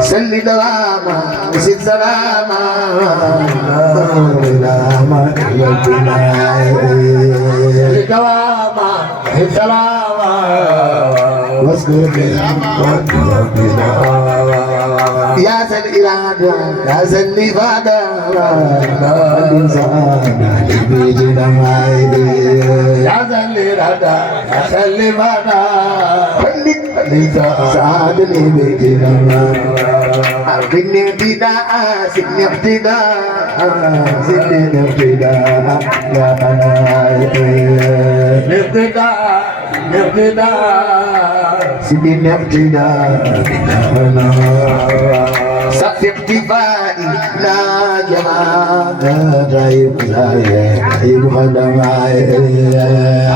سل دواما وسد سلاما دواما دواما سلاما واذكر يا سل إرادة يا سل إفادة الإنسان بيجنا يا سل إرادة يا سل إفادة سعد لي بيجنا سن ابتداء سن ابتداء سن ابتداء يا ابتداء ابتداء سن ابتداء سقف اقتفائي لا جمال غيب لا غيب خدمائي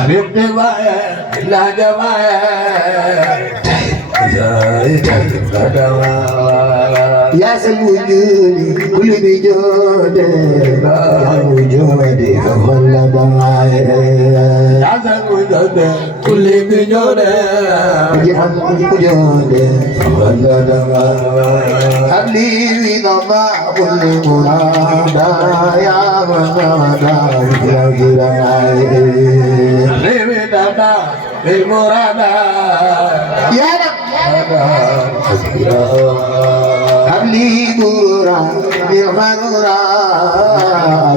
اقتفائي لا جمال يا سلوجوني كل بجودي يا وجودي فخلد معي يا سلوجوني كل بجودي يا وجودي فخلد معي قبلي وضبا كل مرادا يا مرادا يا جرعي قبلي وضبا المرادا يا رب قبلي برورا بغرورا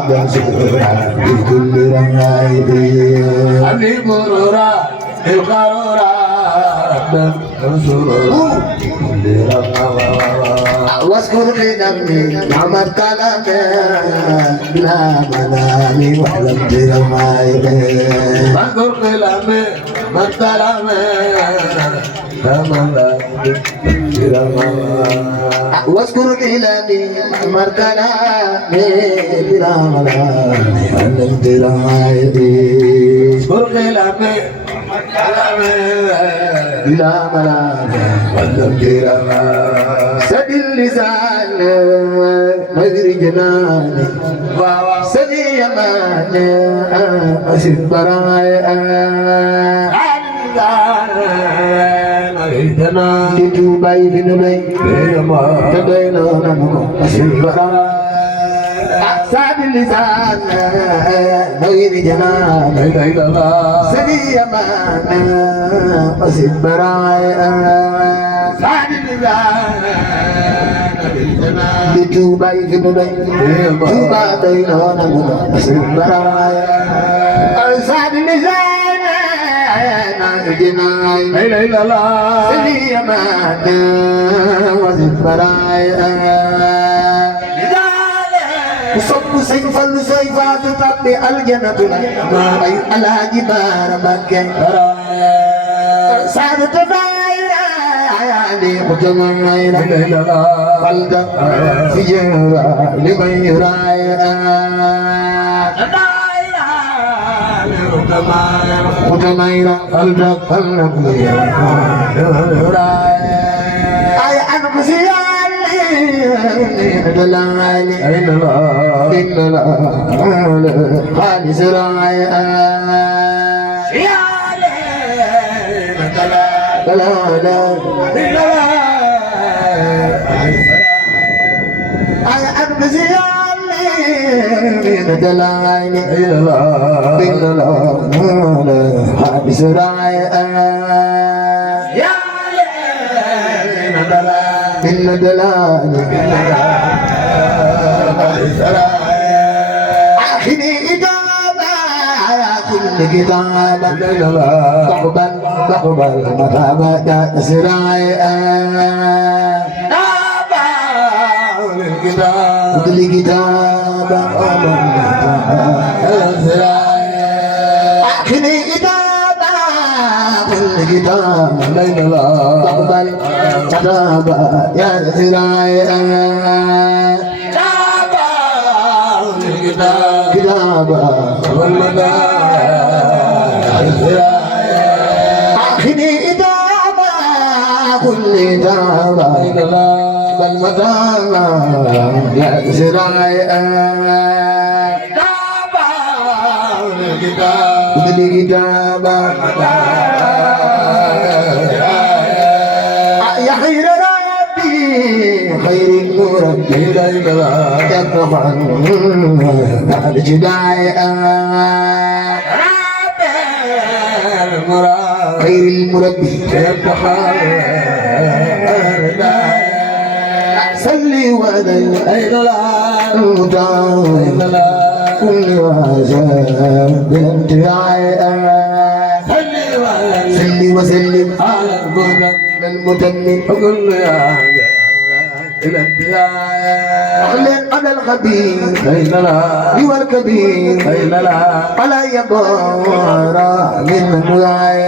بسرورا بكل رمايدي قبلي برورا بغرورا بسرورا بكل رمايدي واذكر بذنبي عمر كلامي بلا منامي واحلم برمايدي واذكر بذنبي عمر كلامي واذكر كلامي عمر كلامي بلا ملامي علمت رمايدي اذكر كلامي بلا ملامي علمت رمايدي سد اللسان نذر جناني سدي يماني أسد برايا Itu bayi binulai, tadayna namu asibara. Sadil lisan, noiri janan, sediyaman asibara. Sadil lisan, itu bayi binulai, tadayna namu asibara. Sadil lisan. جناي لا لا لا سلي مانا وزد برايا صب سيفا سيفا تطبي الجنة أي على جبار مكة سعادة بايرا يعني مجمعين فلدق في جرى لغيرايا متميرا قلبك قلبك أي أنا مسيالي دلالي إن لا خالص راي سيالي دلالي أي أنا مسيالي دلالي إن لا حابس راي يا إن دلالي آخري إجابة كل كتاب تقبل متابة سراي كل كتاب آخري إجابة كل كتاب تقبل متابة يا سراي كتابة والمدى آخري إجابة كل إجابة بالمدى يا سراي كتابة كتابة يقبل الجداء خير المربي صلي وذل كل وجه بالانتهاء صلي وسلم على المتمم كل يا إلى الانتهاء أعلن على الخبير بين لا والكبير بين لا على يبار من الوعي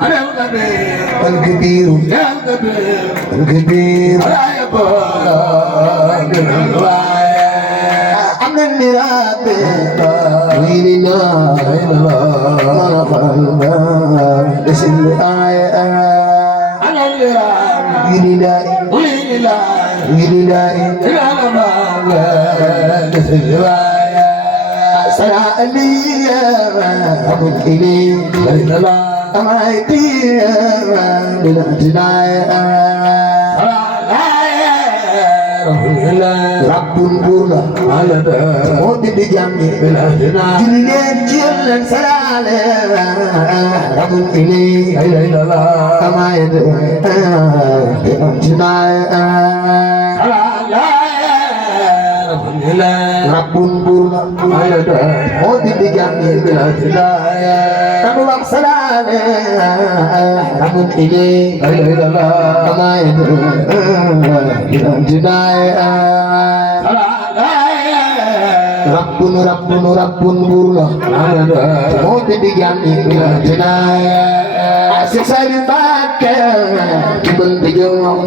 على الكبير الكبير يا الكبير الكبير على يبار من الوعي أمن المراد ويلنا بين لا مرحبا بسم الآية على الليل ويلنا وليلا ويلنا إلى الماء الرواية سرع لي أمن إلي بين لا أمعيتي بالأجناء رب البرلة على موت بجمع بالأهدنا جلين جلن سلالة رب إلي إلى لا أمعيت بالأجناء رب البرلة موت بجمع بالأهدنا رب سلالة رب إلي إلى لا أمعيت بالأجناء Rabbun burla mo te digami dina asik salim bakke kibun tejong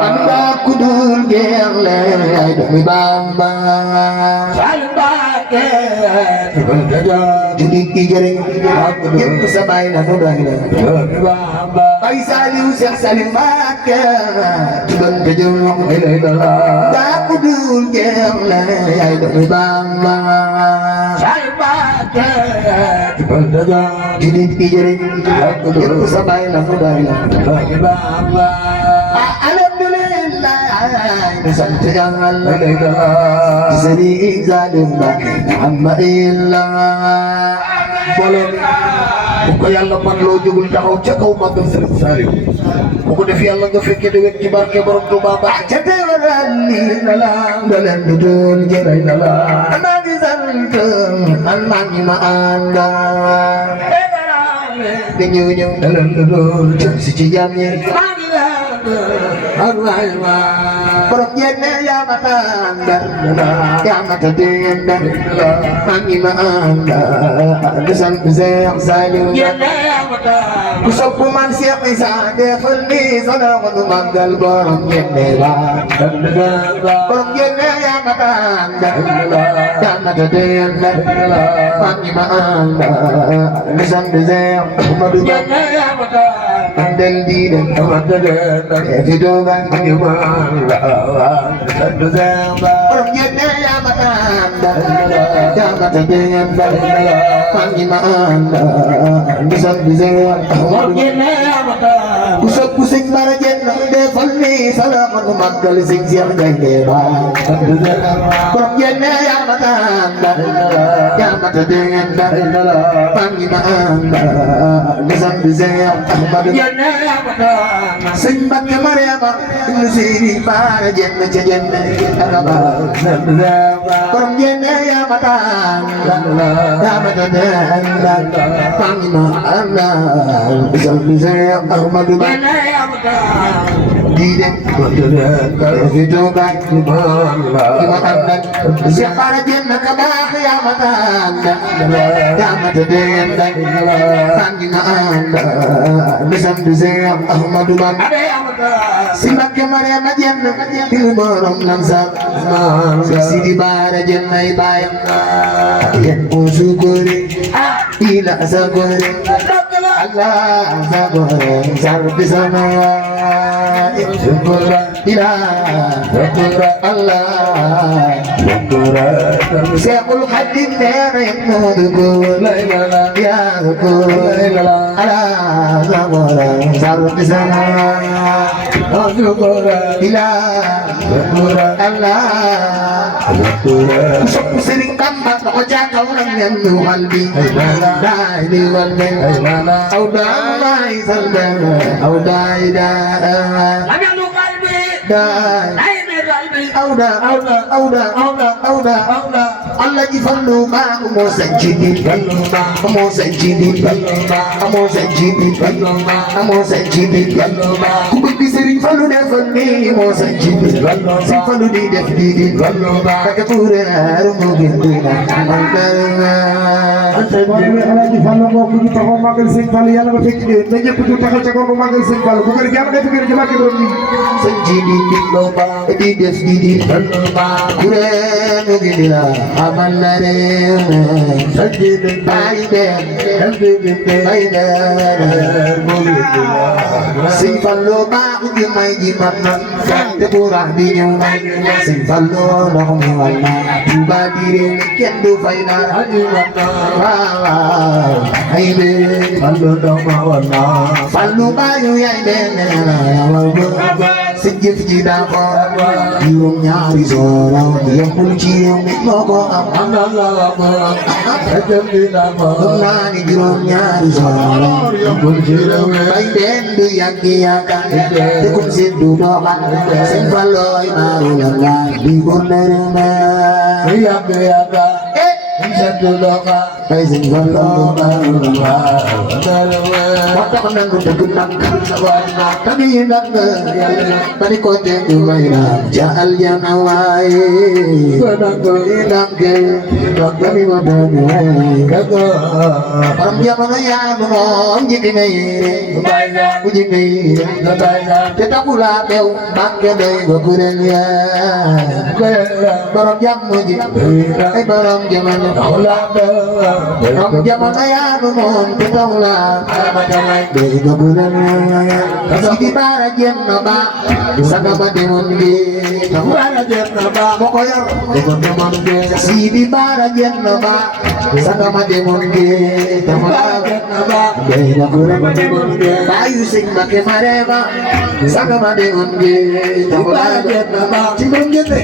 anda kudul gele demi bamba jadi kijering yang kesabai na nudahila ay salim siak salim bakke kibun tejong anda kudul gele demi bamba jadi kijering yang kesabai na nudahila alhamdulillah santi yang Allah seri zalim amma illa boleh ko yàlla man loo jógul taxaw ca kaw màggal Sëriñ Saliou bu ko def yàlla nga fekke de wet ci barke borom Tuubaa ba ca teewalani la ngalen du doon jëray la ana di sant man maa ngi ma ànda di ñëw ñëw dalan du doon jëm si ci jàmm ñi borom yenne yaa ma tànda yaa ma tëddenda maa ngi ma ànda di sant Seex Saaliw ku sopp man Seex Isaa defal ni solo ko nu màggal borom yenne la borom yenne yaa ma tànda yaa ma tëddenda maa ngi ma ànda di sant Seex Ahmadu Bamba del di dem fi dogan borom yenne yaa ma tànda yaa ma tëddenda maa ngi ma ànda di sant Seex Ahmadu ku sopp Sëñ Bara Jenn defal ni solo ko nu màggal Sëñ Seex Gaynde Ba borom yenne yaa ma tànda yaa ma tëddenda maa ngi ma ànda di sant Seex Ahmadu Sëñ Mbakke Mariama ibnu Sëriñ Bara Jenn ca Jenn akaba borom yenne yaa ma tànda yaa ma tëddenda maa ngi ma ànda di sant Seex Ahmadu di dem fi dogan di ma ànda Seex Bara Jenn ka baax yaa ma tànda yaa ma tëddenda maa ngi ma ànda di sant Seex Ahmadu Bamba Si Mbakke Mariama Jenn ibnu borom Lansar Seex Sidi Bara Jenn ay baayam yen o sukore ila sakore Allah sabore sarbi sana syukur ilah Allah Syekhul Khadim nenek la ilaha ya syukur Allah sabore sarbi sana syukur ilah Allah Usap sering kambat wajah kau yang qalbi la ilaha أودع الله سلبنا أودع إداء أنا قلبي داء عين قلبي أودع الله يفعلوا ما مسجدي كبدي سرين فلو نفني مسجدي سفلو دي دفدي كتورنا رموجنا Alaaji Fallu moo ko ñu taxaw magal Sëñ Fallu yàlla ba fekk déwén na ñëpp ñu taxaw ca kaw magal Sëñ Fallu bu ko def yàlla def ngeen ci barke borom ni Sanjidi di def di kurenu gidila amallare sanjidi bayde Sëñ Fallu baax gi may ji mat na te burax bi ñëw na Sëñ Fallu ndox mi wal na Tuuba di réew mi kenn du fay na waaw ay be Fallu ndox ma wal na Fallu baayu yaay benn sa jëf ji daa ko juróom ñaari soora yëppul ci réew mi moo ko am sa jëf ji daa ko xam naa ni juróom ñaari soora yëppul ci réew mi bay benn du yàgg yaakaar te kum seen du doxal Sëñ Fallu ay maaru la ngaar di góor na réew mi yàgg yaakaar Ay Sëñ Fallu maaru la ngaar moo tax nangu dëgg nag tani nag tani ko dégg may na ca aljana waaye nagge tani ko dégg borom jamono yaa nu moom jigi ngay ku jigi ngay te taxula teew Mbàkke doy ba kuréel yaa borom jamono ji ay borom jamono borom jamono yaa nu moom te taxula doy ba kuréel yaa Sidi Bara jenn ba saga ba demoon gi Bara jenn ba moo ko yor demoon gi Sidi Bara jenn ba saga ma demoon gi Bara jenn ba doy ba kuréel bayu Sëñ Mbakke Marema saga ma demoon gi Bara jenn ba ci doon gete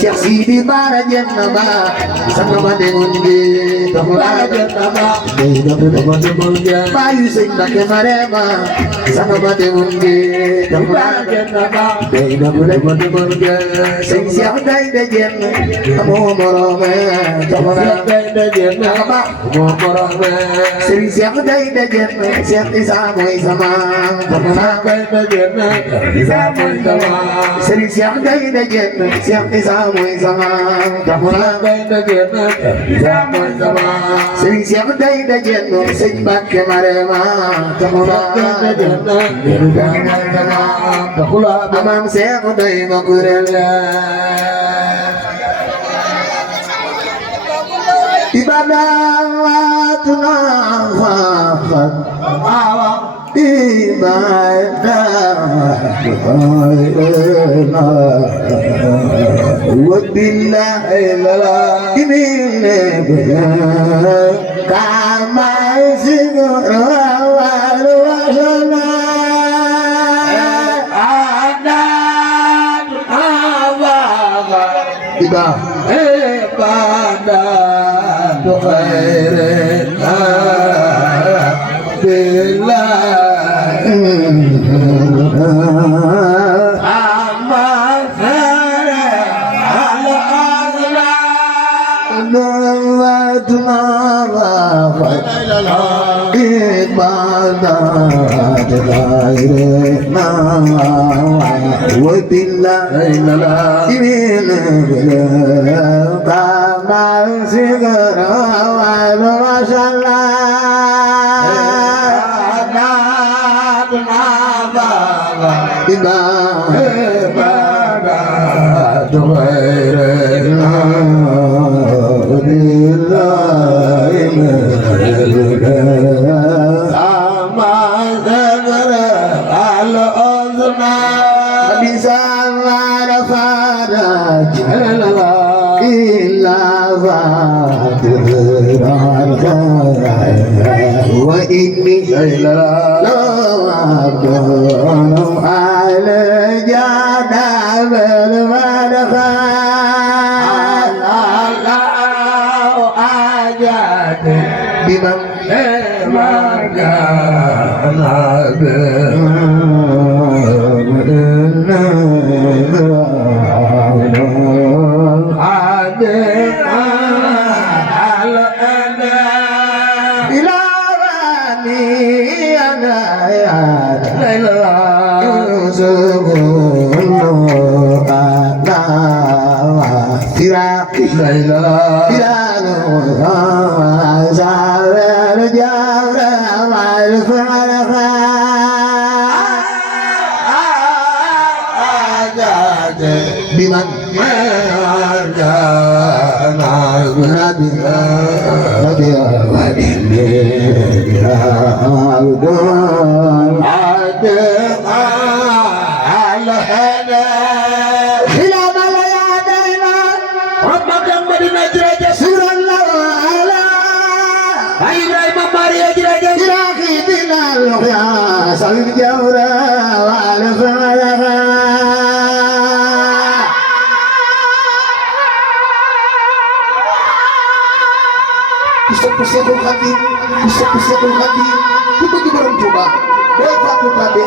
Cheikh Sidi Bara jenn ba saga ma demoon gi Bara jenn ba doy ba kuréel bayu Sëñ Mbakke Marema saga ma demoon gi Bara jenn ba doy ba kuréel Sëñ Cheikh Gaynde jenn amoo morom Sëriñ Cheikh Gaynde jenn Cheikh Isa mooy sama Sëriñ Cheikh Gaynde jenn Cheikh Isa mooy sama Sëriñ Cheikh Gaynde jenn Sëñ Mbakke Marema amam Cheikh doy ba kuréel ibadatuna fafat ibadatuna wabillahi imine kama sigura walwasana iba خير بالله أما خير على أغلى نواتنا إبادات غيرنا وبالله إمين كما سيغر والوشلا إبادات غيرنا وبالله إمين Pusat-pusat hati, pusat-pusat hati, kita juga mencoba. Bapak tadi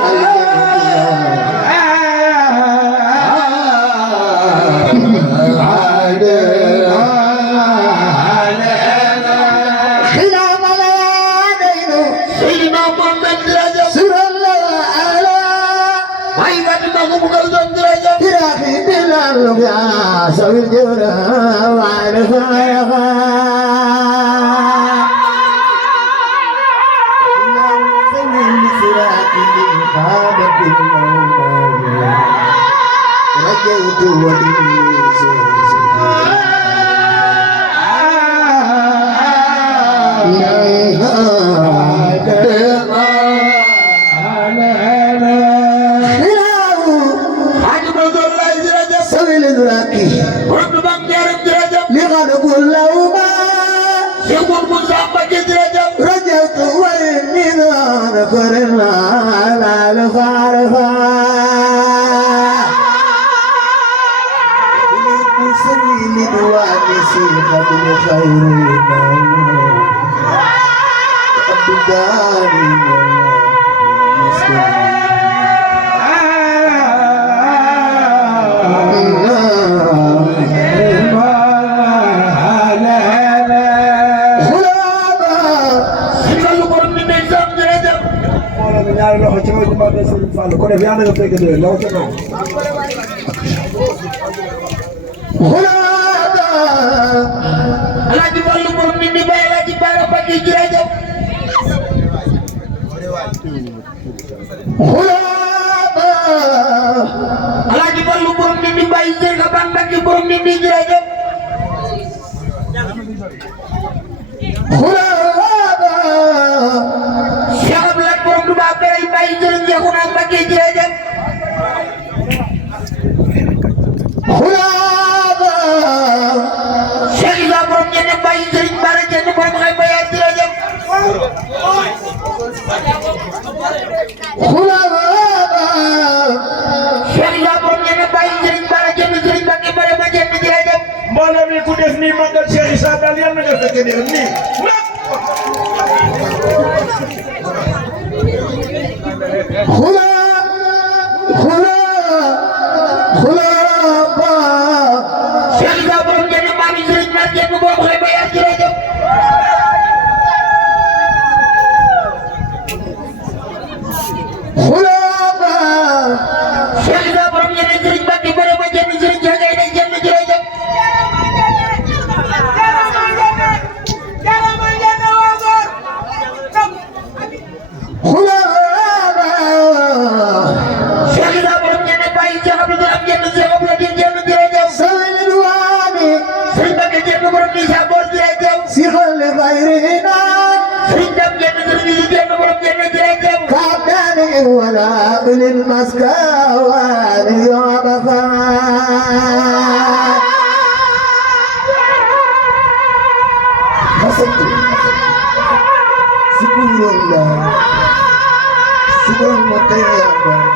Alaaji Fallu borom nit ñi bay Alaaji Bara Mbacke jërëjëf Alaaji Fallu borom nit ñi bay Cheikh Abane Mbacke borom nit ñi jërëjëf Cheikh Abdoulaye borom Touba Bérey bay jërëjëf Mbacke jërëjëf Cheikh Issa borom ñene bay Serigne Bara Dieng borom xay bayat jërëjëf Cheikh Issa borom ñene bay Serigne Bara Dieng Serigne Mbacke bare ma Dieng jërëjëf mbooloo mi ku def nii magal Cheikh Issa daal yàlla nga fekk nii nii Cheikh Issa borom ñene bay Serigne Bara Dieng borom xay bayat jërëjëf Cheikh Issa borom ñene Serigne Mbacke bare ma Dieng Serigne Jagay day Dieng jërëjëf Cheikh Issa borom ñene bay Cheikh Abdou am Dieng Cheikh Abdou Dieng jërëjëf Serigne Mbacke Dieng borom ni sa bor jërëjëf Serigne Dame Dieng Serigne Dieng borom Dieng jërëjëf ولا للمسكوان يوم فات سكون الله شكر المتيمم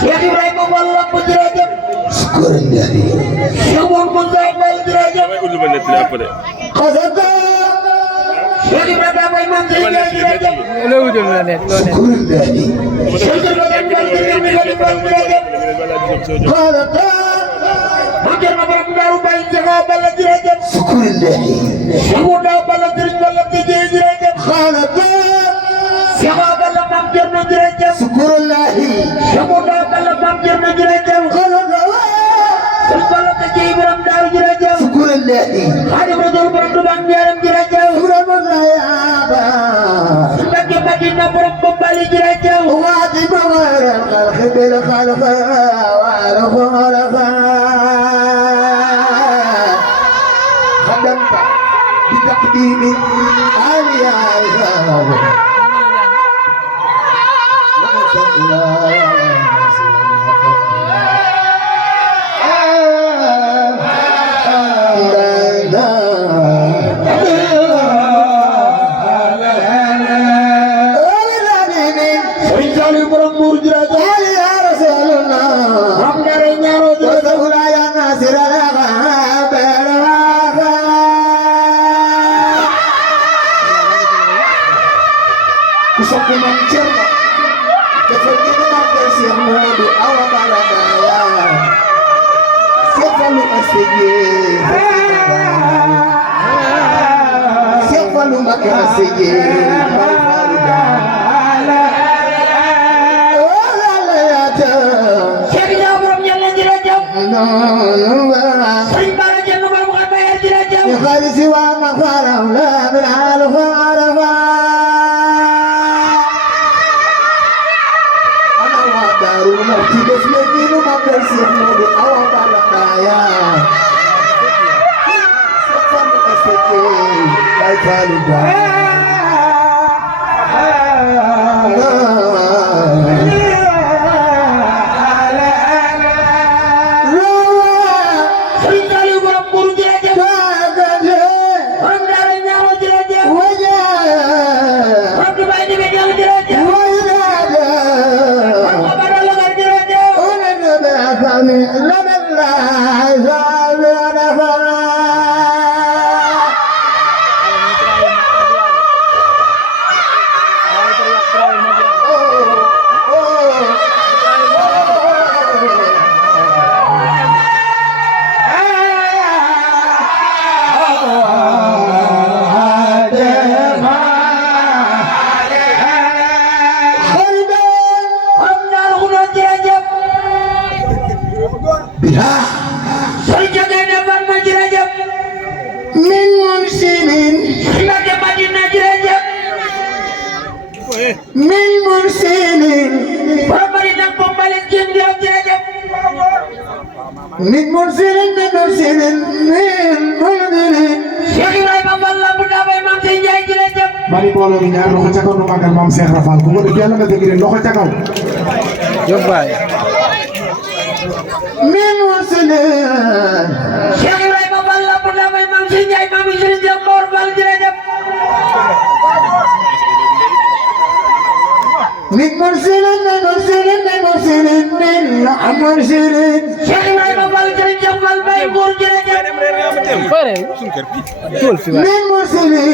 Cheikh Ibrahima Walla bu jërëjëf شكر الله Cheikh Mouhamadou Bal jërëjëf قصد Cheikh Ibrahima Bay Mam jërëjëf شكر الله Cheikh Ibrahima Bal jërëjëf قالت Magar na borom Daaru Bay Cheikh Bal jërëjëf شكر الله Cheikh Mouhamadou Bal jërëjëf قالت Cheikh Bal Mam jërëjëf شكر الله Cheikh Mouhamadou Bal Mam jërëjëf قالت Sëriñ Balla ka ci borom Daaru jërëjëf شكر الله Xaadimu Rasuul borom Tuubaa njaaram jërëjëf شكر الله Mbàkke Madina borom Bombali jërëjëf واجب غير الخلق بالخلق والخلق خدمت بتقديم آلية Sëriñ Saliou borom Mbuur jërëjëf يا رسول الله am ñaare ñaaroo jërëjëf وسهلا يا ناصر الغاب ku sopp Maam Cerno dafa gën a màggal Seex Mamadu Awa Balla Gaye Seex Fallu Asege Seex Fallu Mbakke Asege Cheikh Ñaŋ borom Ñaŋ jërëjëf Sëriñ Bara Jenn borom Xabaar jërëjëf خالص ومغفرة لا من عارف عرفا أنا وعدار ونحكي بس لكن ما برسيح نودي أو بلقايا سفر أسكي لا يفعل Sëriñ Saliou borom Mbuur jërëjëf borom Daara ñaaroo jërëjëf borom Tuubaa Ndime Ñaŋ jërëjëf borom Xabaar Lagar jërëjëf borom Daaru Xudoos jërëjëf Sëriñ Gaynde Fatma jërëjëf من مرسلين Mbàkke Madina jërëjëf من مرسلين borom Madina Bombali jërëjëf من مرسلين من مرسلين من مرسلين Cheikh Ibrahima Walla bu Dabay Mam Sey Njaay jërëjëf bari mbooloo mi ñaar loxo ca kaw nu màggal maam Cheikh Rafal ku ko def yàlla nga dégg leen loxo ca kaw من مرسلين Cheikh Ibrahima Walla bu Dabay Mam Sey Njaay Mami Sëriñ Cheikh Mor Fall jërëjëf من مرسلين من مرسلين من مرسلين من مرسلين Cheikh Ibrahima Fall Sëriñ Cheikh Fall Baye Góor jërëjëf من مرسلين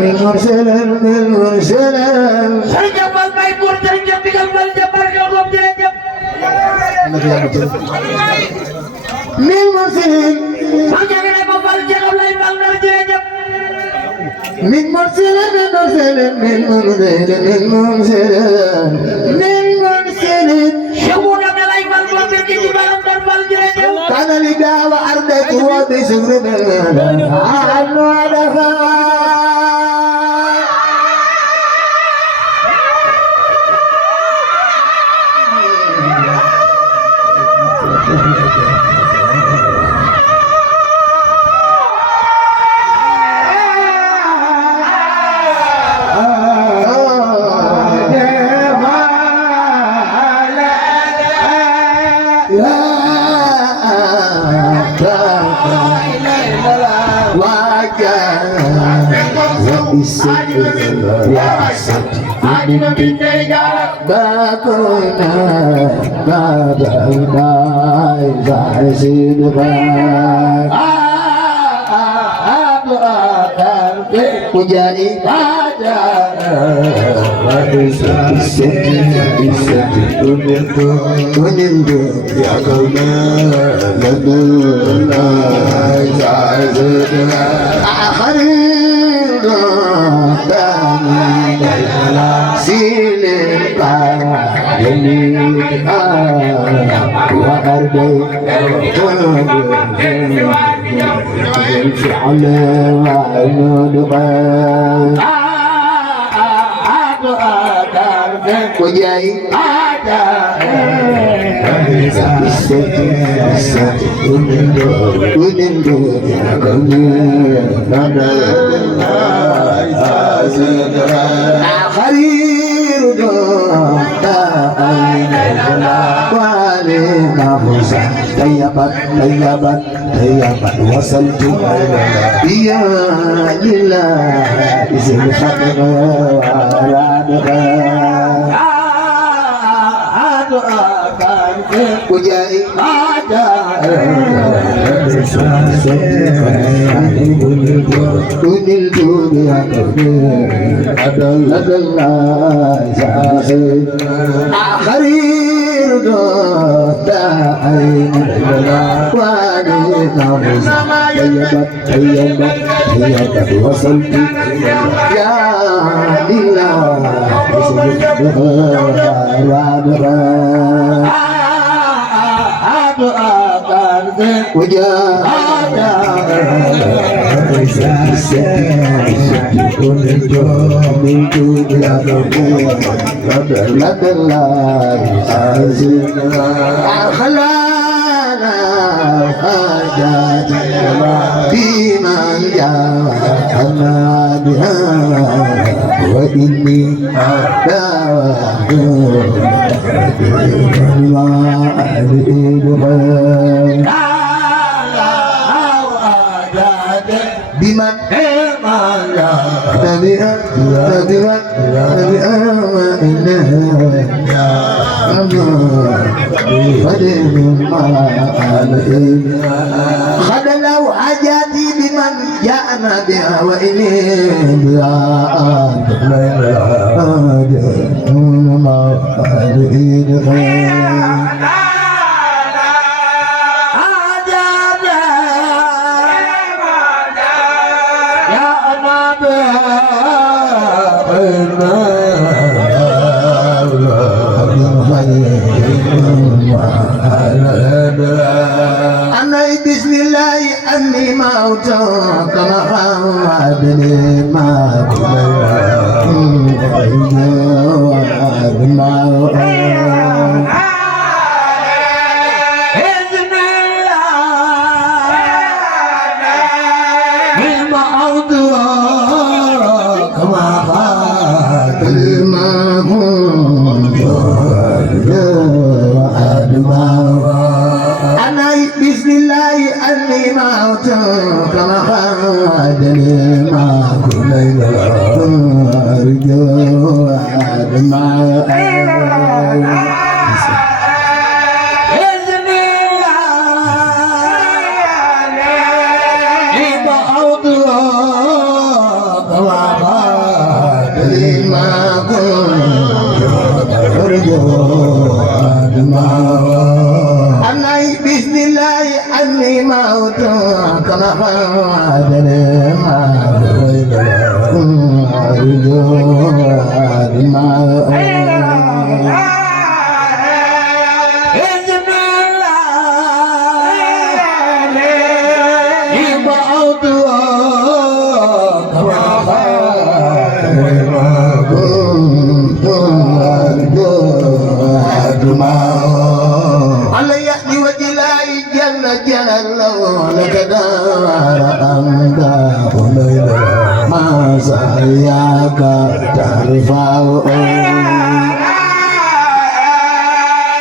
من مرسلين من مرسلين Sëriñ Cheikh Fall Baye Góor Sëriñ Cheikh Bigal Fall Jabar Jogoom jërëjëf من مرسلين Cheikh Ibrahima Fall Cheikh Ablaye Fall Ndar jërëjëf من مرسلين من مرسلين من مرسلين من مرسلين من مرسلين Cheikh Moussa Abdoulaye Fall Fall Bekki ci Baram Ndar Fall jërëjëf كان لقى وعرضت وبشكر من عنه عرفا Pujani pada Pujai ada wasaltu ya lillah izin Pujai ada Kunil dunia adalah akhirin da'ain wanita tayyabat wasalti ya ilah biman khadalau hajati biman ja'ana biha wa ini Anai bismillah anni mauta kama hawadni Bismillah anni mauta kama hadani ma kulayla arju adma Bismillah anni mautu kama hadana ma arju adma لك دار أمدا ما سعيك ترفع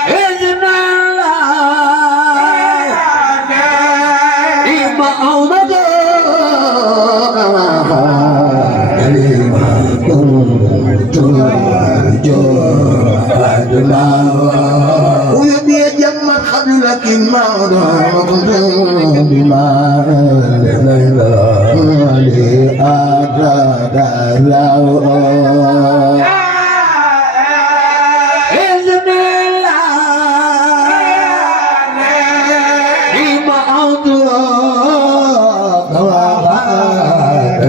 إذن الله قبل لكن ما كنت بما لي أدرى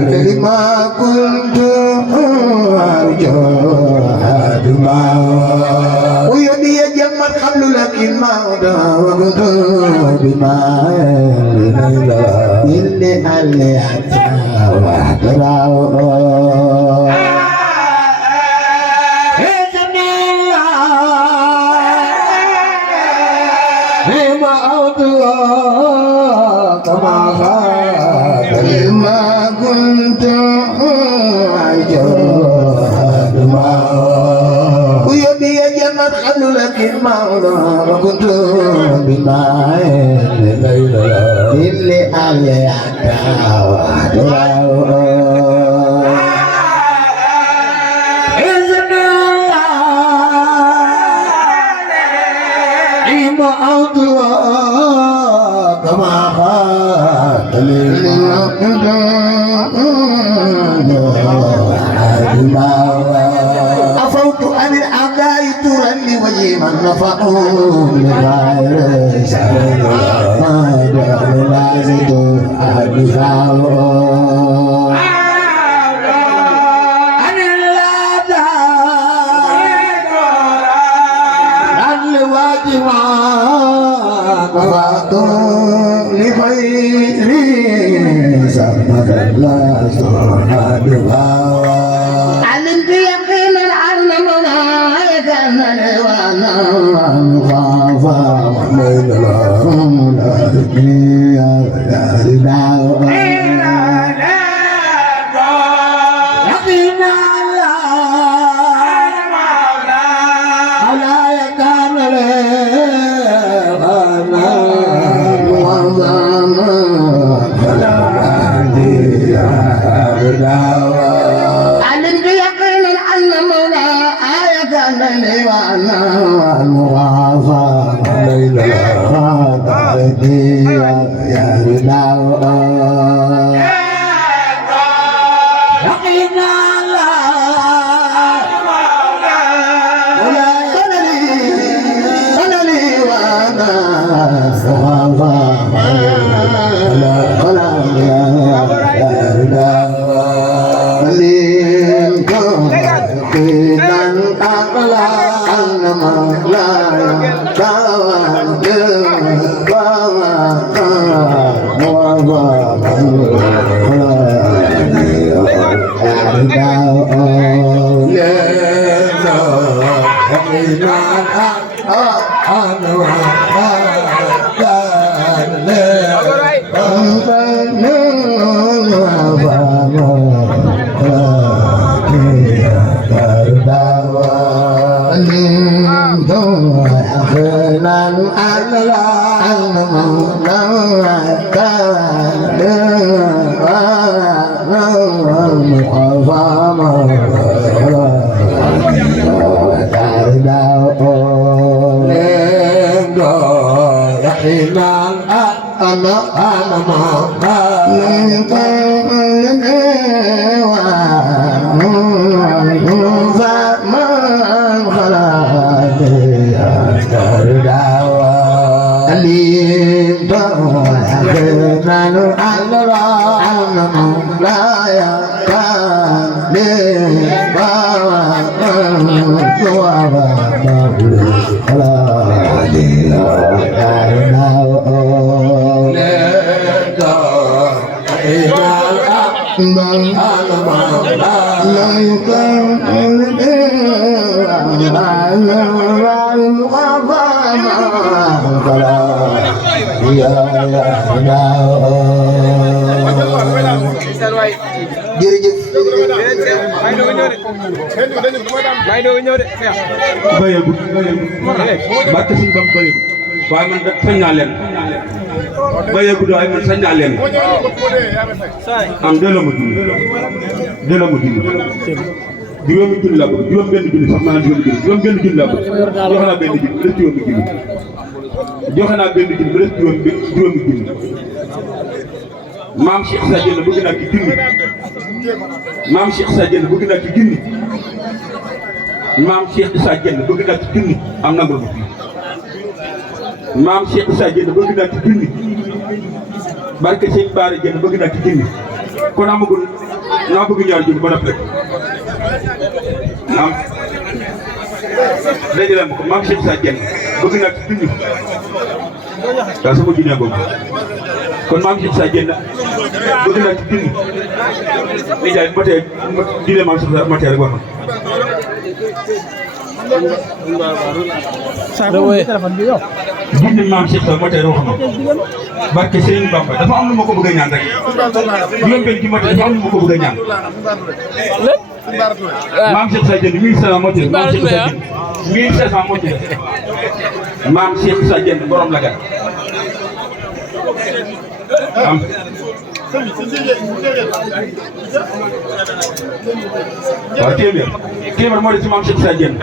لما كنت أرجو هدما ويدي جمع قبل لكن ما وقت بما إني اللي أتى لما كنت أجهد ويدي جمد خل لكن ما كنت بما اللي علي إذن الله كما أفوت عن الأعداء ترى لوجه من نفعهم لغير سبيل ما دعوا لازد أدفعه عن الأعداء عن لوجه من نفعهم لغير سبيل لا سبحانه علمت يقينا أن منايك أنني وأنا مخافى من علمت يقينا أن مولاي كانني وأنا المغافى ليلى خاطرتي يا رضا يقينا مولاي كانني وأنا المغافى bayeegul barke Sëñ Bamba bayeegul waaye man sañ naa leen bayeegul waaye man sañ naa leen am delloo ma junni juróomi junni laa bëgg juróom benn junni sax maanaam juróom benn junni laa bëgg joxe naa benn junni bu des juróomi junni joxe naa benn junni bu des juróomi junni maam Cheikh Issa Diène bëgg naa ci junni maam Cheikh Issa Diène bëgg naa ci junni maam Cheikh Issa Diène bëgg naa ci junni am nangul ma fii maam Cheikh Issa Diène bëgg naa ci junni barke Sëñ Baara Diène bëgg naa ci junni kon amagul naa bëgg ñaar junni ba noppi rek maam dajale ma ko maam Cheikh Issa Diène bëgg naa ci junni waaw sama junni boobu kon maam Cheikh Issa Diène bëgg naa ci junni li jaay matee dile maam Cheikh Issa matee rek waxam junni maam Cheikh Issa matee rek waxam barke Serigne Bamba dafa am lu ma ko bëgg a ñaan rek juróom benn ji matee dafa am lu ma ko bëgg a ñaan maam Cheikh Issa Diène 1500 matee maam Cheikh Issa Diène 1500 matee maam Cheikh Issa Diène borom la gat am waaw téeméer moo des ci maam Cheikh Issa Diène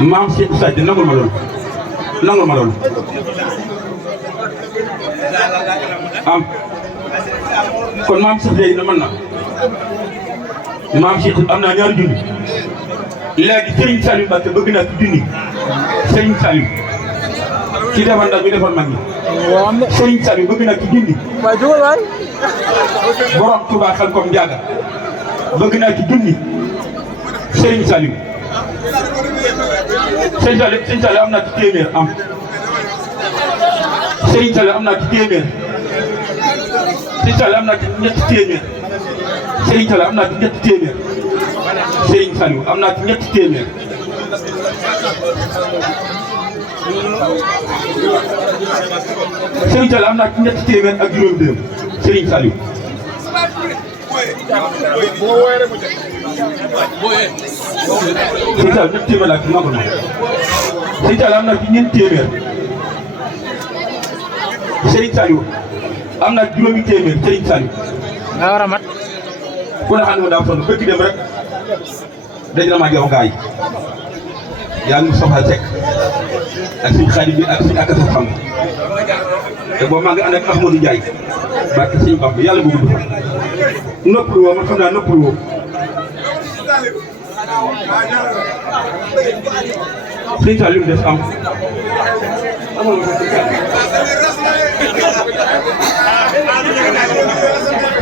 maam Cheikh Issa Diène nangul ma loolu am kon maam Cheikh Diène na mën na maam Cheikh am naa ñaari junni léegi Serigne Saliou Mbacké bëgg naa ci junni Serigne Saliou ci defar ndax ñu defar mag ñi Serigne Saliou bëgg naa ci junni borom Touba xel comme Ndiaga bëgg naa ci junni Serigne Saliou am naa ci téeméer am Serigne Saliou am naa ci téeméer Serigne Saliou am naa ci ñetti téeméer Serigne Saliou am naa ci ñetti téeméer Serigne Saliou am naa ci ñetti téeméer Serigne Saliou am naa ci ñetti téeméer ak juróom dërëm Serigne Saliou Serigne Saliou ñetti téeméer laa ci nangul ma Serigne Saliou am naa ci ñeenti téeméer Serigne Saliou am naa ci juróomi téeméer Serigne Saliou nga war a mat ku ne xam ne ma daa sonn bëgg dem rek daj na ma jox gaay yaa ngi soxal Seck ak suñu xarit bi ak suñu akasa xam te boobu maa ngi ànd ak Ahmadou Ndiaye barke suñu Bamba yàlla bëgg du fa noppalu woo man xam naa noppalu woo Serigne Saliou li mu des am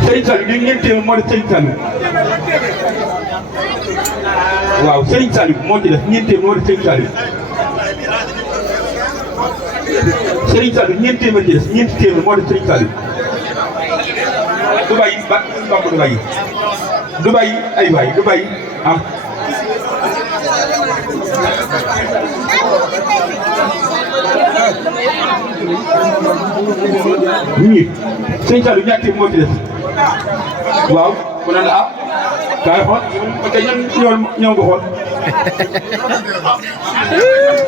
Serigne Saliou li ngeen téeméer moo def Serigne Saliou waaw Serigne Saliou moo ci def ñeenti téeméer moo def Serigne Saliou Serigne Saliou ñeenti téeméer ci des ñeenti téeméer moo def Serigne Saliou du bàyyi ba Bamba du bàyyi ay waay du bàyyi am ñii Serigne Saliou ñaar téeméer moo ci des waaw ku ne la ah kaay xool ok ñoom ñoo ko xool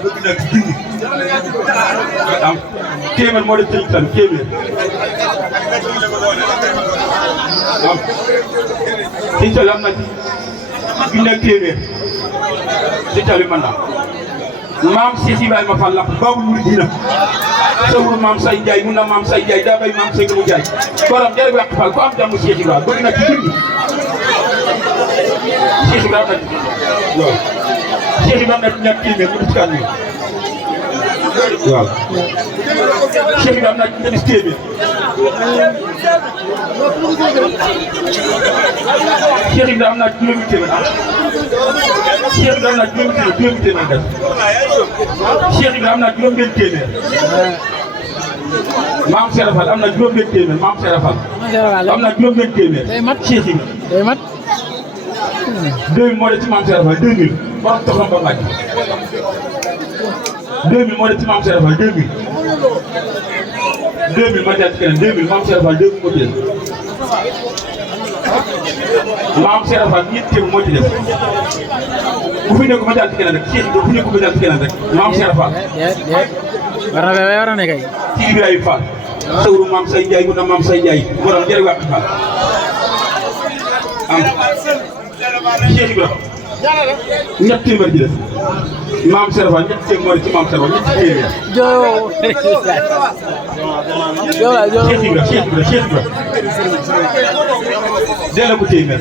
bëgg naa ci junni am téeméer moo def Serigne Saliou téeméer am Serigne Saliou am na ci junni ak téeméer Serigne Saliou mën naa maam Cheikh Ibrahima Fall la Babou Mouridina sawru maam Say Ndiaye mun na maam Say Ndiaye daa bay maam Say mu Ndiaye borom jërëjëf Wàq Fall ku am jàmm Cheikh Ibrahima bëgg na ci junni Cheikh Ibrahima waaw Cheikh Ibrahima ñaar téeméer mu def kàddu waaw Cheikh Ibrahima ñaar téeméer Cheikh Ibrahima am naa juróomi téeméer ah Cheikh Ibrahima am naa juróomi téeméer def Cheikh Ibrahima am naa juróom benn téeméer maam Serap Fall am na juróom benn téeméer maam Serap Fall am na juróom benn téeméer Cheikh Ibrahima day mat 2000 moo des ci maam Serap Fall 2000 borom toxam ba màcc 2000 moo des ci maam Serap Fall 2000 ma jaar ci keneen 2000 maam Serap Fall 2000 moo ci des maam Serap Fall ñetti téeméer moo ci des bu fi nekk ma jaar ci keneen rek Cheikh bu fi nekk ma jaar ci keneen rek maam Serap Fall war na ne kay ci Ibrahima Fall sawru maam Say Ndiaye mu na maam Say Ndiaye borom jërë Wàq Fall Cheikh Ibrahima ñett téeméer ji des maam Serapha ñett téeméer ci maam Serapha ñett téeméer. Cheikh Ibrahima delloo ko téeméer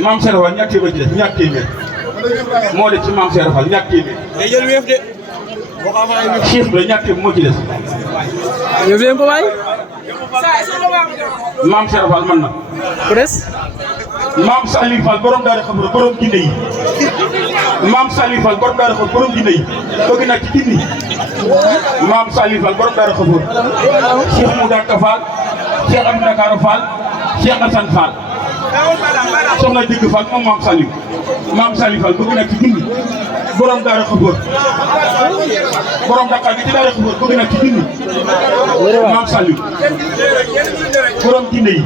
maam Serapha ñett téeméer ji des ñett téeméer moo des ci maam Serapha ñett téeméer. Cheikh Ibrahima ñett téeméer moo ci des. yëf leen ko waay. maam Serapha mën na. ku des. maam Saliou Fall borom daara xam borom jinne yi maam Saliou Fall borom daara xam borom jinne yi bëgg na ci jinni maam Saliou Fall borom daara xam Cheikh Moudaka Fall Cheikh Abdou Dakar Fall Cheikh Assane Fall soxna Dégg Fall moom maam Saliou Fall bëgg na ci jinni borom daara xam borom Dakar bi ci daara xam bëgg na ci jinni maam Saliou borom jinne yi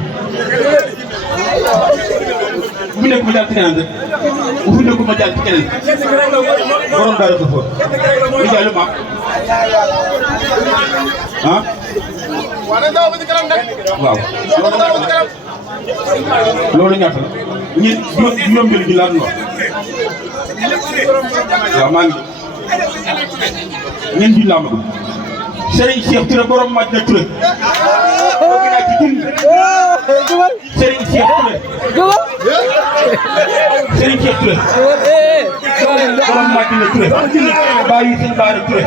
bu nekk ma jàll ci keneen rek bu fi nekk ma jàll ci keneen borom daara ko fóot li jaay lu ma ah waaw loolu ñaata la ñun juróom-benn ji laa doon wax waaw maa ngi ñeent ji laa ma dugg Serigne Cheikh Touré borom Madina Touré bëgg naa ci junni Serigne Cheikh Touré Serigne Cheikh Touré borom Madina Touré bàyyi sëñ Baara Touré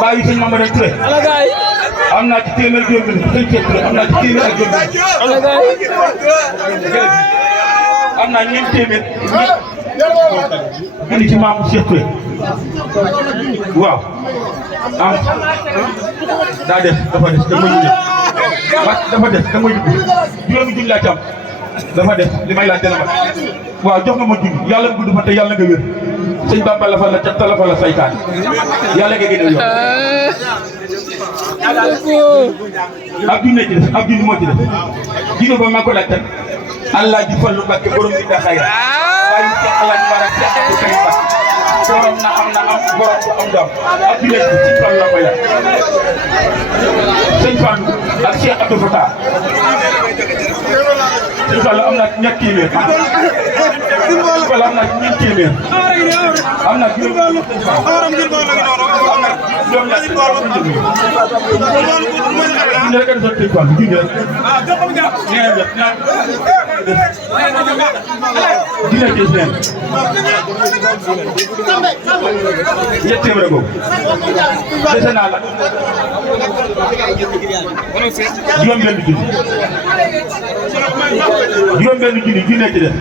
bàyyi sëñ Mamadou Touré am naa ci téeméer juróom-benn Serigne Cheikh Touré am naa ci téeméer ak juróom-benn am naa ñeent téeméer junni ci maamu Cheikh Touré waaw ah daa des dafa des da nga may dafa des da nga may juróomi junni laa ci am dafa des li may laaj dana ma waaw jox nga ma junni yàlla nga gudd fa te yàlla nga wér sëñ Bamba la fa la ca tala fa la saytaan yàlla nga gën a yokk ab junni ci des ab junni moo ci des junni ba maa ko laaj teg Allah ji Fallu Mbàkke borom bi da xayra waaye ci Allah ji barak ci ak kay borom na am borom bu am dam ak bi nekk ci Fall la ko yàq sëñ Fall ak Cheikh Abdou Fatah sëñ Fall am na ñett téeméer Fall am na ñeent téeméer am na juróom rek a desoon sëñ Fall junni rek ñeneen def dina gis leen ñett téeméer boobu dese naa la juróom-benn junni junni ci def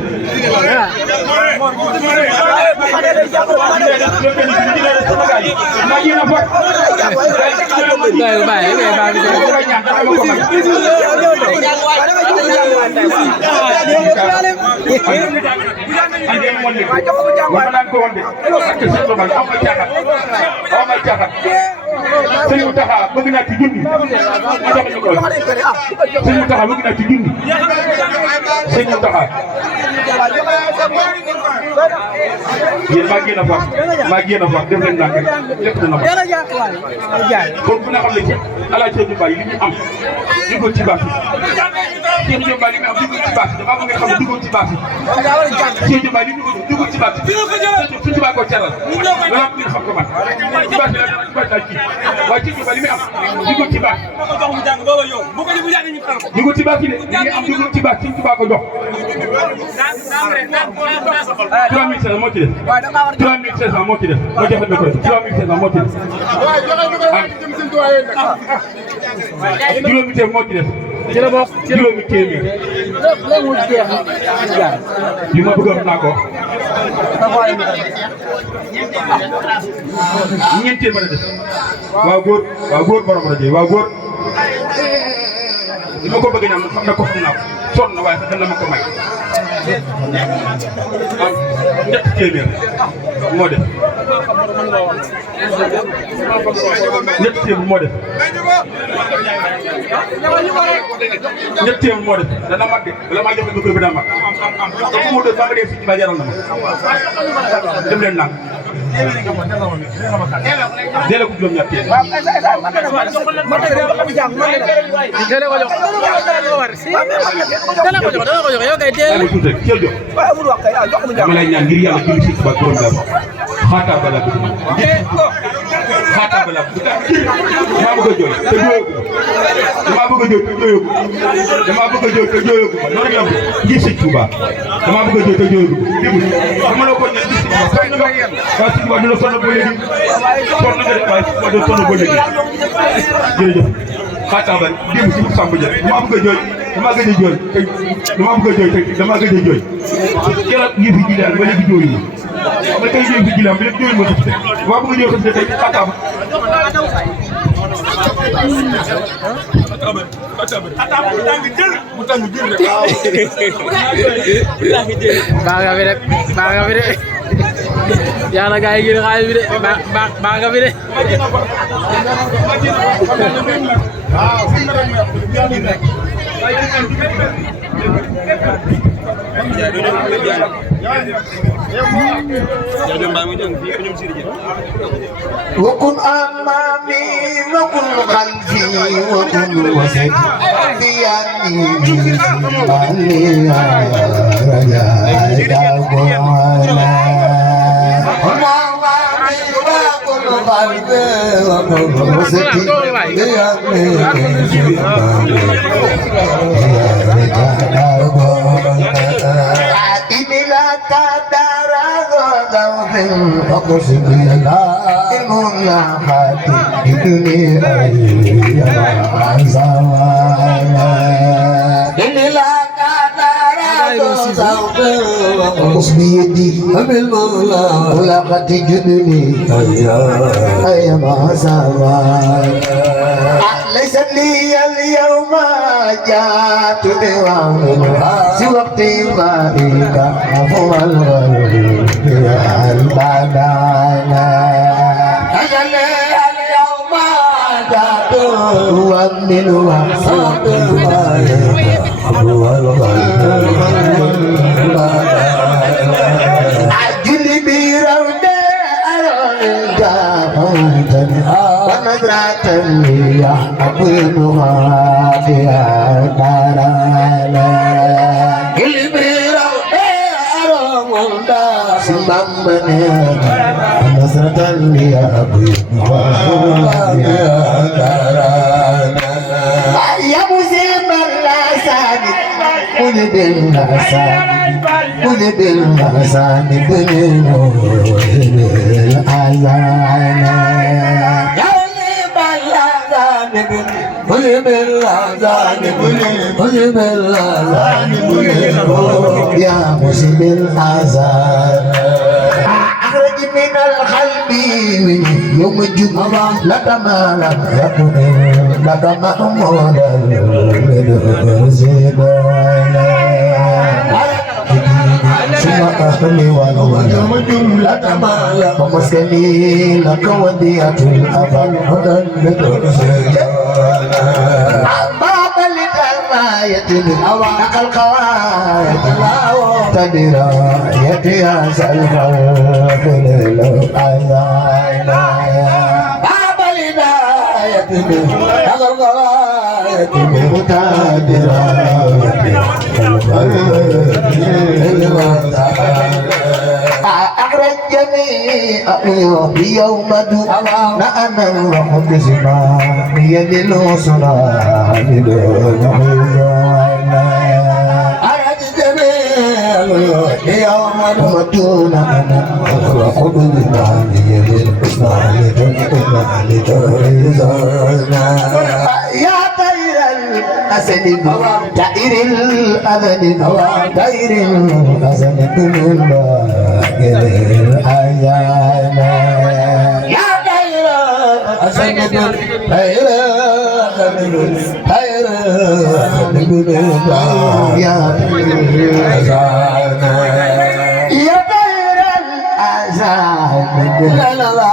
sëñ Mountakha bëgg naa ci junni ma jox ñu ko sëñ Mountakha bëgg naa ci junni sëñ Mountakha yéen maa génn a fax def leen ndànk lépp dana ma kon ku ne xam ne ci alaaj Seydou Mbaye li ñu am duggoon ci baax yi Seydou Mbaye li mu am duggoon ci baax yi damaa bëgg nga xam ne duggoon ci baax yi Seydou Mbaye li mu duggoon ci baax yi suñ ci baax koo ceral loolu am ngeen xam ko man ci baax yi la ci waaye Seydou Mbaye li mu am duggoon ci baax duggoon ci baax yi de li nga am duggoon ci baax suñ ci baax ko jox 3500 moo ci def 3500 moo ci def moo joxe micro 3500 moo ci def juróomi téeméer moo ci def juróomi téeméer li ma bëggoon naa ko ñeent téeméer a def waaw góor borom rajo yi waaw góor li ma ko bëgg ñam xam na ko xam naa ko sonn na waaye sax dana ma ko may ñett téeméer moo def ñett téeméer moo def ñett téeméer moo def dana mag de bala maa joxe bëgg bi dana mag te ku mu doon ba nga dee fii ci ba jaral na ma dem leen naan delloo ko juróom-ñaar téeméer. dama lay ñaan ngir yàlla julli si ba borom daal xaataa balaa bi xaataa balaa bi damaa bëgg a jooy te jooyoo damaa bëgg a jooy te jooyoo damaa bëgg a jooy te jooyoo ko noonu la ngir sëñ Touba damaa bëgg a jooy te jooyoo ko dégg dama la ko ñaan ngir sëñ Touba waaye sëñ Touba du la sonn ba léegi sonn nga de waaye sëñ Touba du la sonn ba léegi jërëjëf xaataa ba démb si Samba Dia damaa bëgg a jooy damaa gëj a jooy te damaa bëgg a jooy te damaa gëj a jooy keroog ngir fi jilaan ba léegi jooyu ma xam nga tey ngir fi jilaan ba léegi jooyu ma xëy damaa bëgg a ñëw xëy tey xaataa ba baa nga fi rek baa nga fi de yàlla gaa yi génn xaalis bi de baa nga fi de وكن أمامي وكن خلفي وكن وسطي بيميني علي رجائك وعلا أمامي وكن خلفي وكن وسطي بيميني إني لا تدار غضب فقصد لا إمنا حتى إني أيام زوانا إني لا تدار غضب فقصد يدي بالمولى ولقد جنني أيام زوانا ليس لي اليوم جاءت دوام سوقت مالك هو الغرب البدانا أنا اليوم جاءت دوام سوقت مالك هو الغرب البدانا أجل برود أرجع ونظرة لي أقولها فيها دارانا البيرة أرموندا سمامنا ونظرة لي أقولها فيها دارانا يا مسلم الأسد قل بالأسد قل بالأسد قل بالأسد قل بالأذان قل بالأذان يا مسلم الأذان أخرج من القلب يوم الجمعة لك ما لم يكن لك محمود الزبانا ثم أهلي والولد جملة ما لك ومسكني لك وديعة الأبد هدى لك باب للآية أوانق القواعد تدراية يا سلفا في الأذان باب للآية أوانق القواعد أخرج جميع يوم دعنا أنا الرحب زماني للوصنا للوصنا أخرج جميع يوم دعنا أنا الرحب زماني للوصنا للوصنا يا طير الأسد طائر الأذن طائر الأذن من باقر الأيام يا طير الأسد طائر الأذن طائر الأذن من باقر يا طير الأذن يا طير الأذن لا لا لا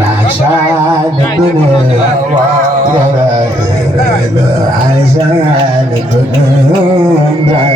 عشان الدنيا عشان الدنيا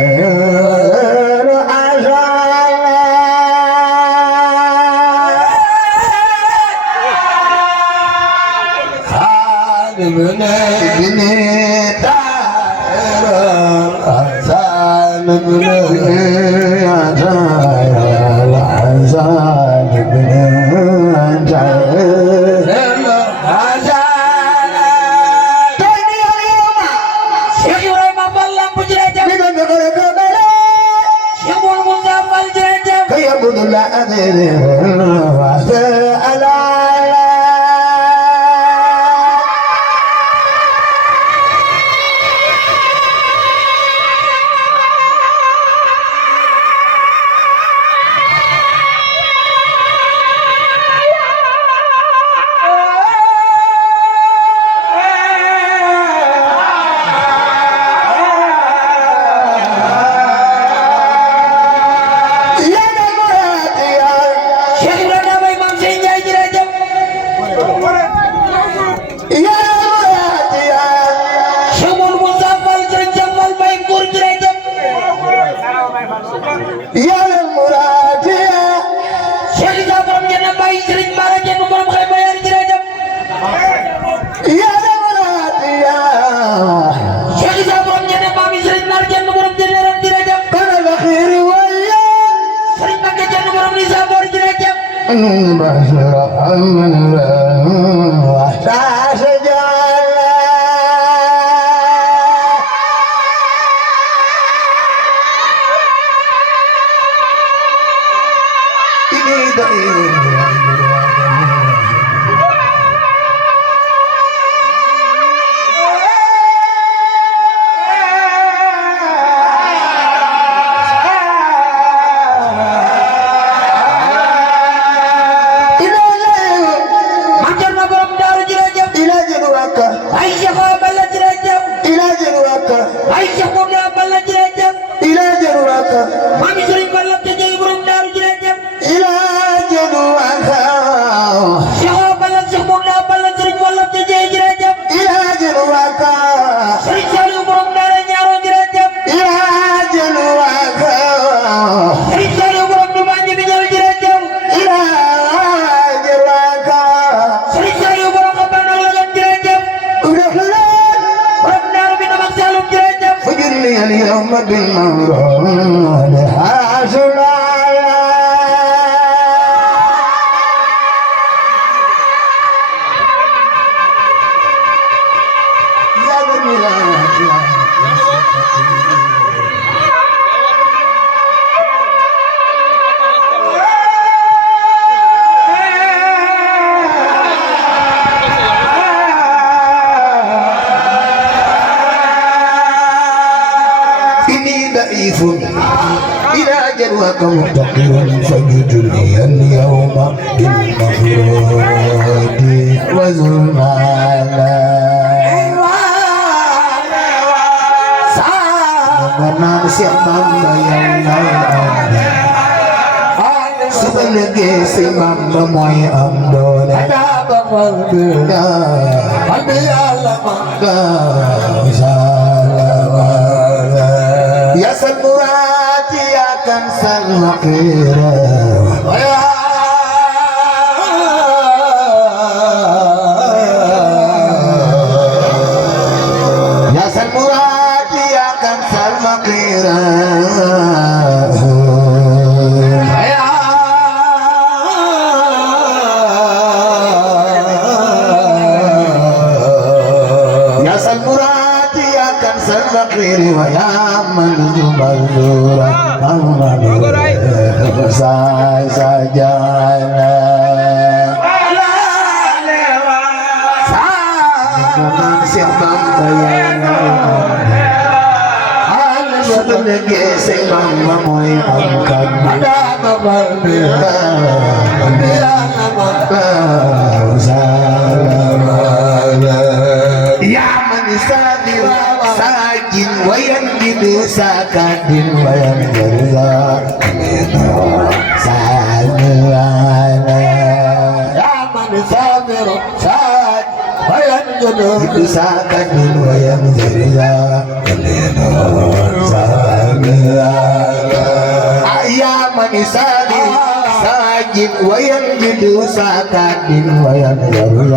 ساجد وينجد ساكت وينظر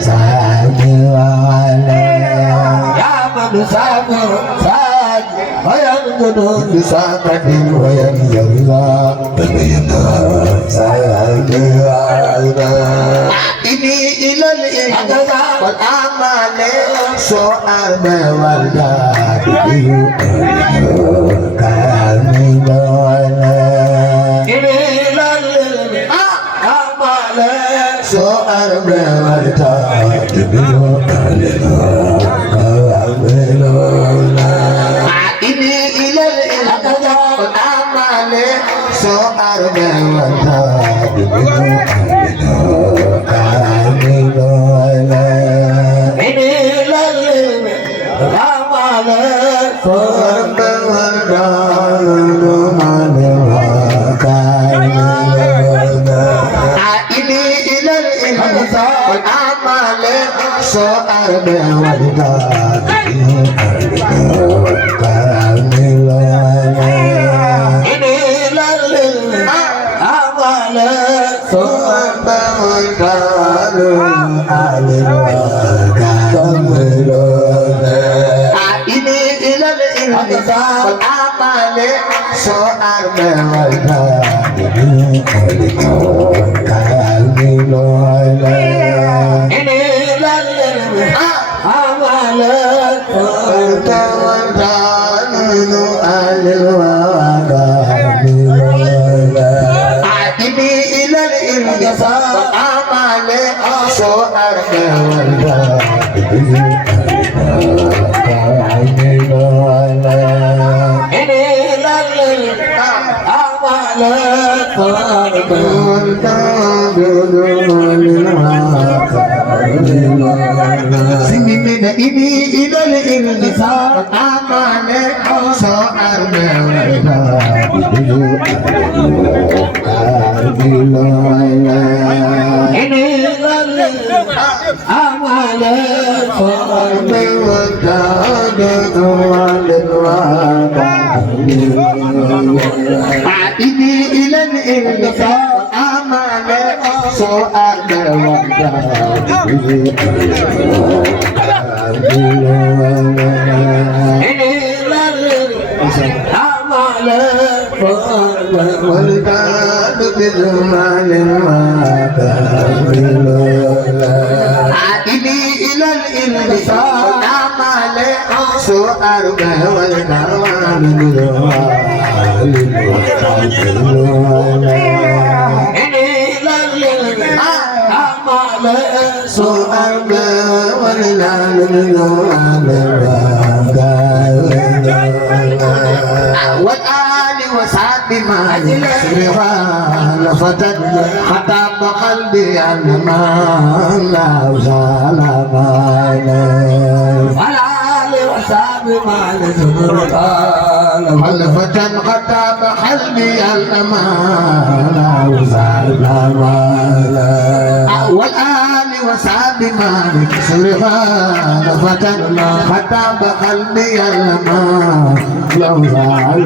ساجد يا من سافر ساجد وينجد ساكت وينظر ساجد ini ilal wal amale soal wal dadi kami doa ini ilal amale soal wal dadi ini ilal amale soal wal dadi ini ilal intisar amane soal ini amane ini ilal intisar amane soal فتن خطاب قلبي أنما لا زال والعالي وصاب ما لزمر فتن خطاب قلبي أنما لا زال والآل وصاب ما لزمر فتن خطاب قلبي أنما لا زال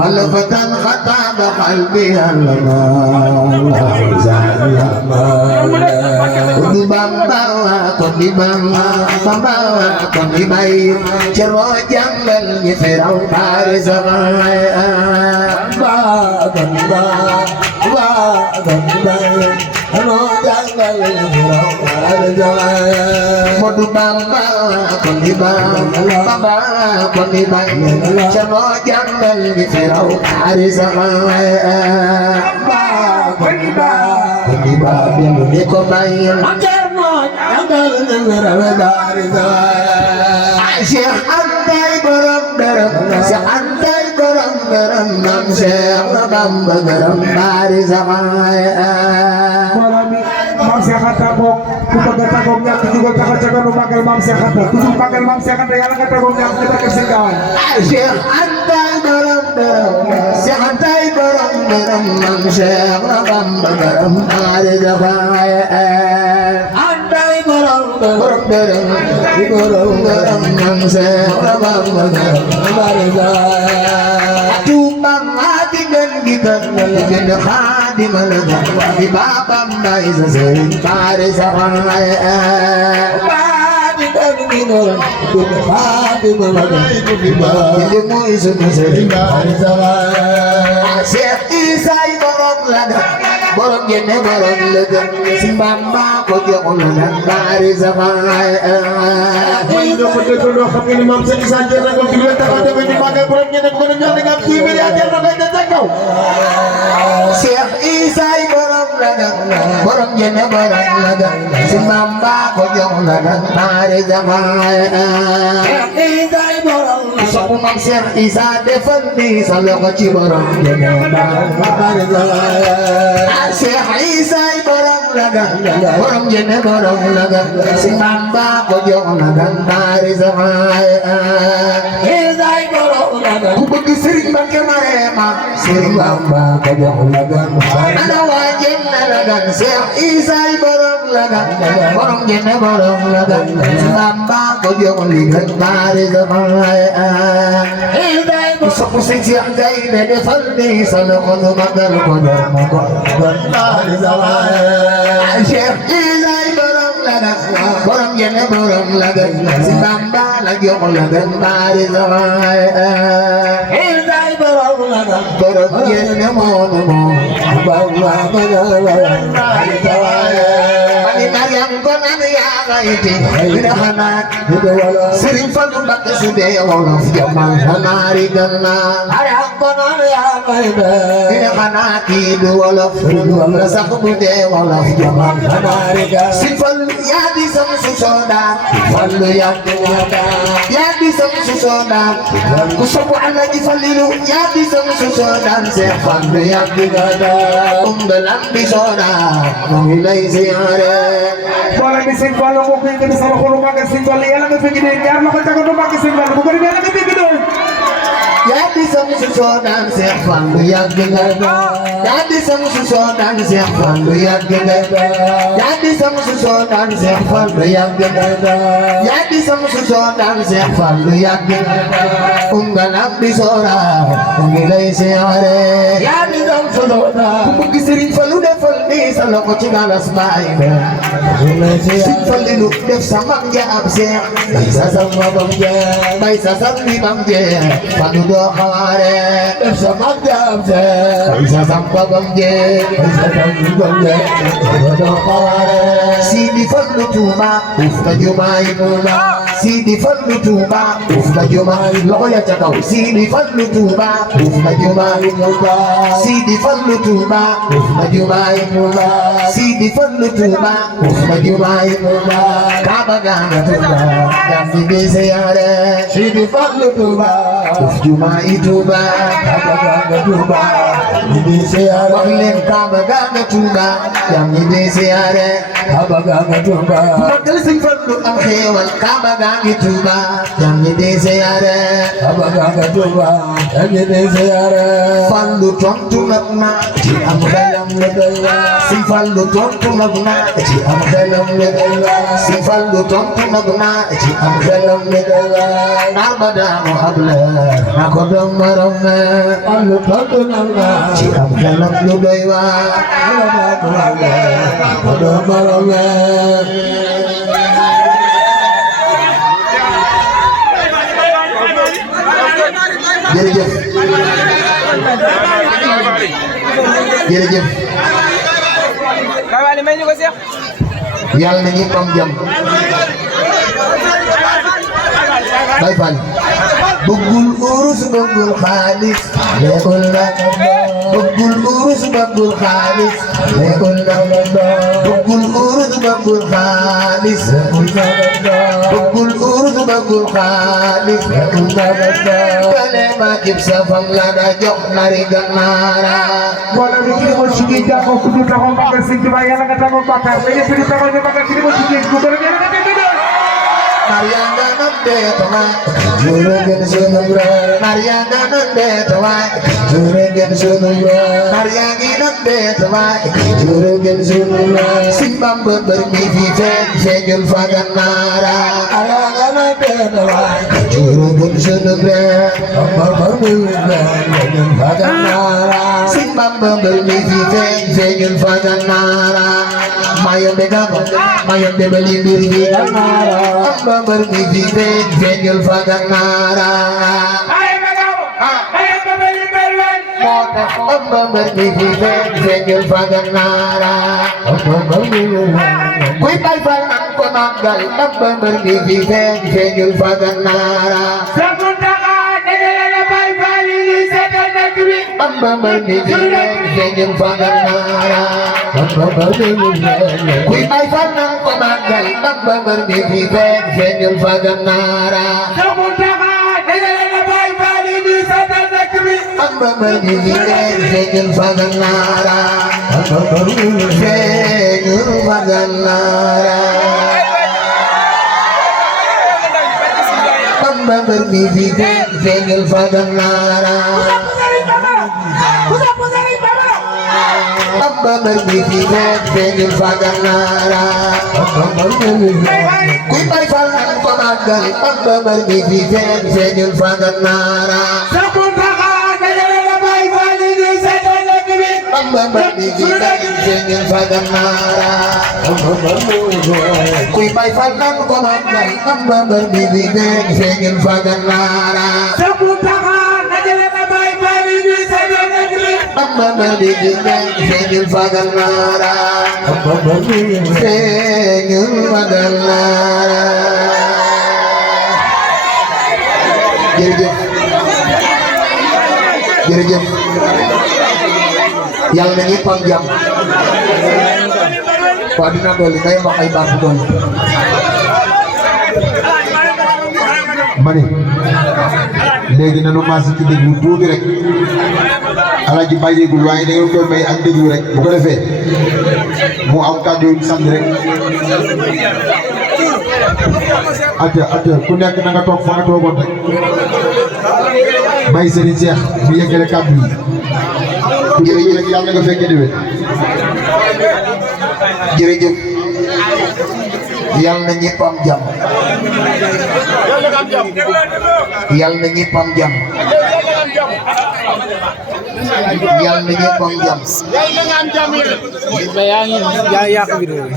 خلفة خطاب قلبي Modu bamba kondi bang chamo jangal ni firau arisa kondi ba bimu ni ko bayin anjarno jangal ni rawadariza Syekh antai borom daram Syekh antai borom daram nam Syekh bamba daram arisa Mam Syekh Hatabok Kupaga tagongnya juga kakak jaga numagal Mam Syekh Hatabok Kusuk pagal Mam Syekh Hatabok yang kata tagongnya kita kesingkawan Syekh antai borom daram Syekh antai borom daram nam Syekh bamba daram arisa antai borom daram borom ngërëm man Seex Bamba barisa tuubam ati gën gi gën gën Xaadimu la di babam bay sa sëriñ barisa xanay baadi gën gi gën Xaadimu la di mooy sunu sëriñ barisa Seex Isa borom la borom génne borom la gën si Bamba ko jox la nag barisa xanay mooy ñoo ko déggoo xam nga ni maam Seex Isa Dieng rek fi leen taxaw demee ñu màggal borom ñeneen ko ne ñoo nga am téeméeri ak kenn koy def ak kaw Seex Isa borom la gën borom génne borom la gën si Bamba ko jox la nag barisa xanay Seex Isa borom la sopp maam Seex Isa defal ni sa loxo ci borom génne barisa Seex Isa borom la gën borom génne borom la gën si Bamba ko jox la nag barisa xanay Isa borom la gën ku bëgg Sëriñ Mbàkke Mareema Sëriñ Bamba ko jox la gën ana waa génne la gën Seex Isa borom la gën borom génne borom la gën si Bamba ko jox li gën barisa xanay ku sopp si Seex Gaynde defal ni sa loxo nu magal ko jox ma ko barisa xanay Seex Isa borom la gën borom génne borom la gën si Bamba la jox la gën barisa xanay Isa borom la gën borom génne moonu moom Bamba ko jox la gën barisa xanay Mariam ko nan yaa gayti ina xanaat Sëriñ Fallu Mbakke su dee wolof jamal xanaari ganna Mariam ko nan yaa gayti ina xanaat kii du wolof la sax bu dee wolof jamal xanaari ganna Sëriñ Fallu yaa di sam su soodaan Fallu yaa di wadaan yaa di sam su soodaan ku sopp Alaaji Fallilu yaa di sam su soodaan Seex Fallu yaa di wadaan umbalam bi soodaan mu ngi lay siyaare boole bi Sëñ Fallu moo koy indi sama xolu màggal Sëñ Fallu yàlla nga fekk dee ñaar loxo tagatu màggal Sëñ Fallu bu ko defee yàlla nga fekk dee yaa di sam su soodaan Seex Fallu yàgg nga yaa di sam su soodaan Seex Fallu yàgg nga yaa di sam su soodaan Seex Fallu yàgg nga yaa di sam su soodaan Seex Fallu yàgg nga ngalam bi soora mu ngi lay siyaare yaa di sam su soodaan ku bëgg Sëriñ Fallu defal ni sa loxo ci galas baay Sëriñ Fallu def sa mag ja ab seex bay sa sam bam jeex bay sa sam bi bam jeex Fallu doo xawaare def sa mag ja ab seex bay sa sam bam jeex bay sa sam bi bam jeex Fallu doo xawaare Sidi Fallu Tuuba uf na jumaay Tuuba Sidi Fallu Tuuba uf na jumaay loxo ya ca kaw Sidi Fallu Tuuba uf na jumaay Tuuba Sidi Fallu Tuuba uf na jumaay Tuuba Sidi Fallu Tuuba uf na jumaay Tuuba Kaaba ganga Tuuba gambi bi siyaare Sidi Fallu Tuuba uf jumaay Tuuba Kaaba ganga Tuuba bi siyaare wax leen Kaaba ganga Tuuba gambi bi siyaare Kaaba ganga Tuuba magal Sëñ Fallu am xéewal Kaaba ganga Tuuba gambi bi siyaare Kaaba ganga Tuuba gambi bi siyaare Fallu tontu nag na ci am xelam la doy waar Sëñ Fallu tontu nag na ci am xelam la doy waar Sëñ Fallu tontu nag na ci am xelam la doy waar naar ba daanu ab leer na ko doom maram ne Fallu tontu nag na ci am xelam lu doy waar naar ba daanu ab leer na ko doom maram ne jërëjëf jërëjëf yàlla na ñëpp am jàmm bay fan bëggul urus bëggul xaalis lekkul na bëggul urus bëggul xaalis lekkul na bëggul urus bëggul xaalis lekkul na bëggul urus bëggul xaalis lekkul na bale ma kib sa fam la da jox nari gannaara boole bi kii mo sigi jàkko ku ñu taxaw màggal Sëñ Tuubaa yàlla nga taxaw bàkkaar ba ñëpp di taxaw ñu màggal kii mo sigi ku ko yàlla nga fekk dee Marianga nabde tama juro gen sunura Naryaga nande tawai juregen sunula Naryangi nande tawai juregen sunula Simbang bermimpi fenyul faganara Naryaga nande tawai juregen sunula Simbang bermimpi faganara Simbang bermimpi fenyul faganara Mayom begago mayom de belimbir faganara Simbang bermimpi fenyul faganara Amba bermimpi fenyul faganara Kui pai falang konagal Amba bermimpi fenyul faganara Amba bermimpi fenyul faganara Kui pai falang konagal Amba bermimpi fenyul faganara Amba bermimpi fenyul faganara fenyul faganara Amba bermimpi fenyul faganara Amba bermimpi fenyul faganara Kui pai falang konagal Amba bermimpi fenyul faganara Amba bermimpi fenyul faganara Kui pai falang konagal Amba bermimpi fenyul faganara Amba bermimpi fenyul faganara fenyul faganara Jërëjëf Yàlla na ñëpp am jàmm waa dina dolli ngay wax ay baax dolli ma ne léegi nanu maas ci déglu tuuti rek Alaaji bàyyeegul waaye da ngeen koy may ak déglu rek bu ko defee mu am kàddu yu sant rek ate ku nekk na nga toog fa nga toogoon rek may Serigne Cheikh bu yeggale kàddu yi jërëjëf rek yàlla nga fekkee déwén jërëjëf Yàlla na ñëpp am jàmm Yàlla na ñëpp am jàmm Yàlla na ñëpp am jàmm mais yaa ngi yàq vidéo bi.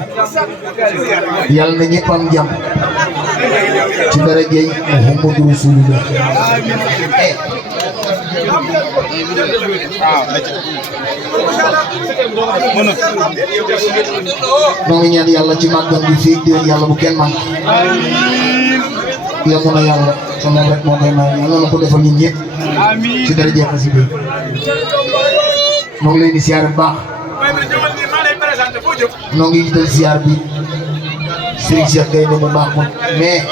Yàlla na ñëpp am jàmm ci darajay Muhammadu Rasulullah noo ngi ñaan yàlla ci màggal bi fii déwén yàlla bu kenn man yomb na yàlla te moom rek moo koy may yàlla na ko defal ñun ñëpp ci darajay xasida noo ngi leen di siyaar bu baax noo ngi jiital siyaar bi Serigne Cheikh Gaynde bu baax moom mais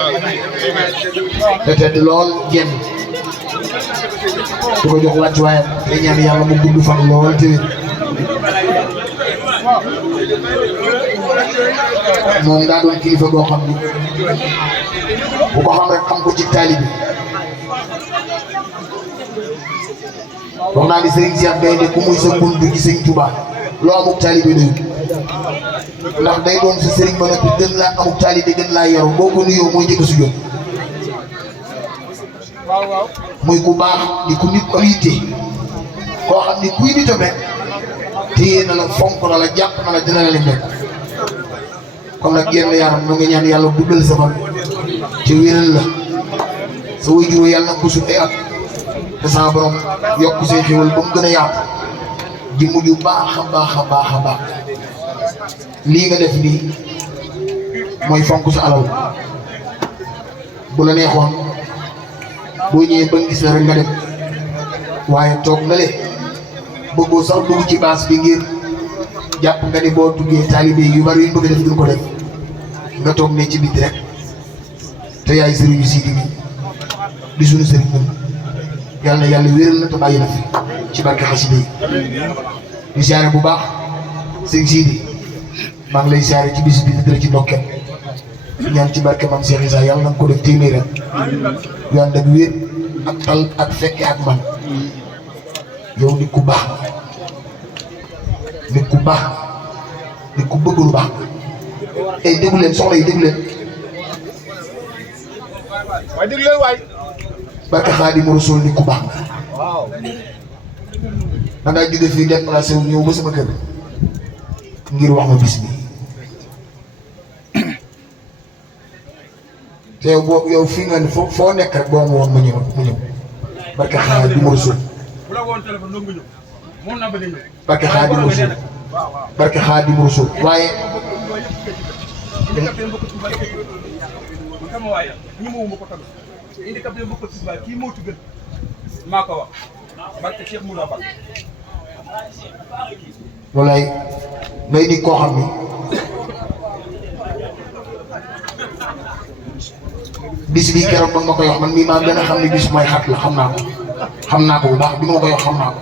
te tedd lool génn di ko jox wàcc waaye te ñaan yàlla mu gudd fan lool te moom daa doon kilifa boo xam ni bu ko xam rek xam ko ci taalibe wax naa ni Serigne Cheikh Gaynde ku muy sa buntu ci Serigne Touba loo amuk taalibe doy ndax day doon sa Serigne ba noppi gën laa amuk taalibe gën laa yoru boo ko nuyoo mooy njëkk su jot muy ku baax di ku nit ko yitte koo xam ni kuy nitam rek téye na la fonk na la jàpp na la dina la leen nekk kon nag génn yaram nu ngi ñaan yàlla guddal sa fan te wéral la sa waajur yàlla na ko sut ay at te sama borom yokk seen xéwal ba mu gën a yaatu ji mujj baax a baax a baax a baax lii nga def nii mooy fonk sa alal bu la neexoon boo ñëwee ba gis la rek nga dem waaye toog na le bëggoo sax dugg ci baas bi ngir jàpp nga ni boo duggee taalibe yu bari yu bëgg def duñ ko def nga toog ne ci biti rek te yaay sëriñu Sidi bi di sunu sëriñ moom yàlla na yàlla wéral na te bàyyi na fi ci barke xasida yi di siyaare bu baax sëñ Sidi maa ngi lay siyaare ci bis bi di dara ci ndokkeel ñaan ci barke maam Cheikh Issa yàlla na nga ko def téeméer rek yu ànd ak wér ak tal ak fekke ak man yow nit ku baax nit ku baax nit ku bëgg lu baax ay déglu leen soxla yi déglu leen waaye déglu leen waay. barke Xaadimu Rasuul nit ku baax waaw. da ngaa jóge fii déplacé wu ñëw ba sama kër ngir wax ma bis bi te yow boo yow fii nga ne foo nekk rek boo ma woon ma ñëw barke Xaadimu Rasuul barke Xaadimu Rasuul barke Xaadimu Rasuul waaye walaay ngay di koo xam ni bis bi keroog ba nga ma koy wax man mii maa gën a xam ne bis mooy xat la xam naa ko bu baax bi ma koy wax xam naa ko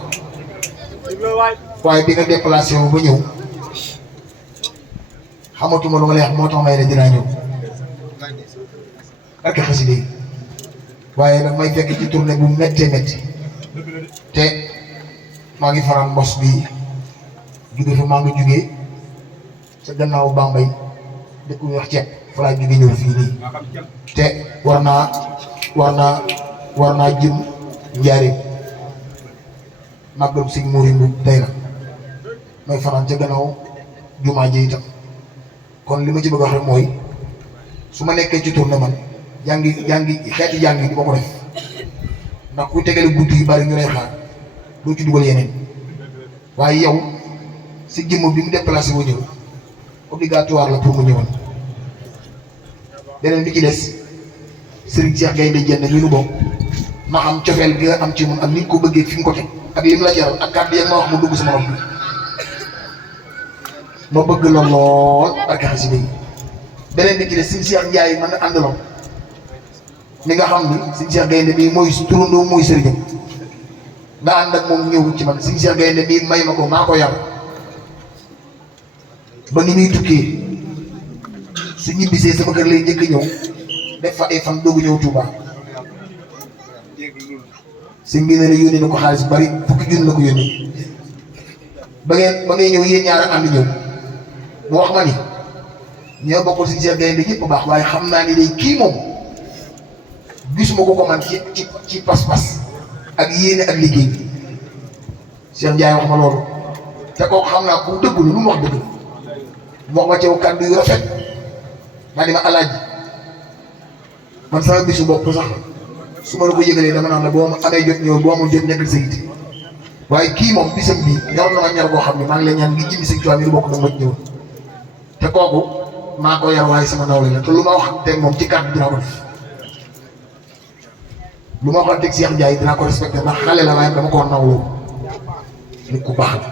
waaye bi nga déplacé wu ba ñëw xamatuma lu ma lay wax moo tax may ne dinaa ñëw ak xasida yi waaye nag may fekk ci tournée bu méttee métti te maa ngi faral mbos bi jóge fa maa ngi jugee sa gannaaw Bambey dëkk bu wax ceeb fa laa jóge ñëw fii nii te war naa jëm Njaaréem màggal Sëñ Mouride tey la may fanaan ca gannaaw jumaa ji itam kon li ma ci bëgg a wax rek mooy su ma nekkee ci tournée man xeeti jàngi di ma ko def ndax ku tegale guddi yu bari ñu lay xaar doo ci dugal yeneen waaye yow si jëmm bi mu déplacé wu ñëw obligatoire la pour mu ñëwal beneen bi ci des Serigne Cheikh Gaynde Diène li nu bokk ma am cofeel gi nga am ci moom ak ni nga ko bëggee fi nga ko teg ak li mu la jaral ak kàddu yi ma wax mu dugg sama nopp bi ma bëgg la lool ak xasida yi beneen bi ci des Serigne Cheikh Ndiaye man àndaloon li nga xam ni Serigne Cheikh Gaynde bii mooy turandoo mooy sëriñam nga ànd ak moom ñëw ci man Serigne Cheikh Gaynde bii may ma ko maa ko yar ba ni muy tukkee su ñibbisee sama kër lay njëkk ñëw def fa ay fan doogu ñëw Touba sëñ bi ne la yónnee na ko xaalis bari fukki junni la ko yónnee ba ngay ñëw yéen ñaar ànd ñëw mu wax ma ni ñoo bokkul Serigne Cheikh Gaynde ñëpp baax waaye xam naa ni day kii moom gisuma ko man ci pas-pas ak yéene ak liggéey bi Cheikh Ndiaye wax ma loolu te kooku xam naa ku dëgg lu mu wax dëgg mu wax ma ci kàddu yu rafet maa di ma alaaji man sama bisu bopp sax su ma la ko yëgalee dama naan la boo ma amee jot ñëw boo amul jot nekkal sa yitte waaye kii moom bisam bi ñor na ma ñor koo xam ne maa ngi lay ñaan ngi jëndi sëñ Tuubaa mi lu bokk dama ñëw te kooku maa ko yar waaye sama nawle la te lu ma wax teg moom ci kàddu dinaa ko def lu ma waxoon teg Cheikh Ndiaye dinaa ko respecté ndax xale la waaye dama ko nawloo nit ku baax la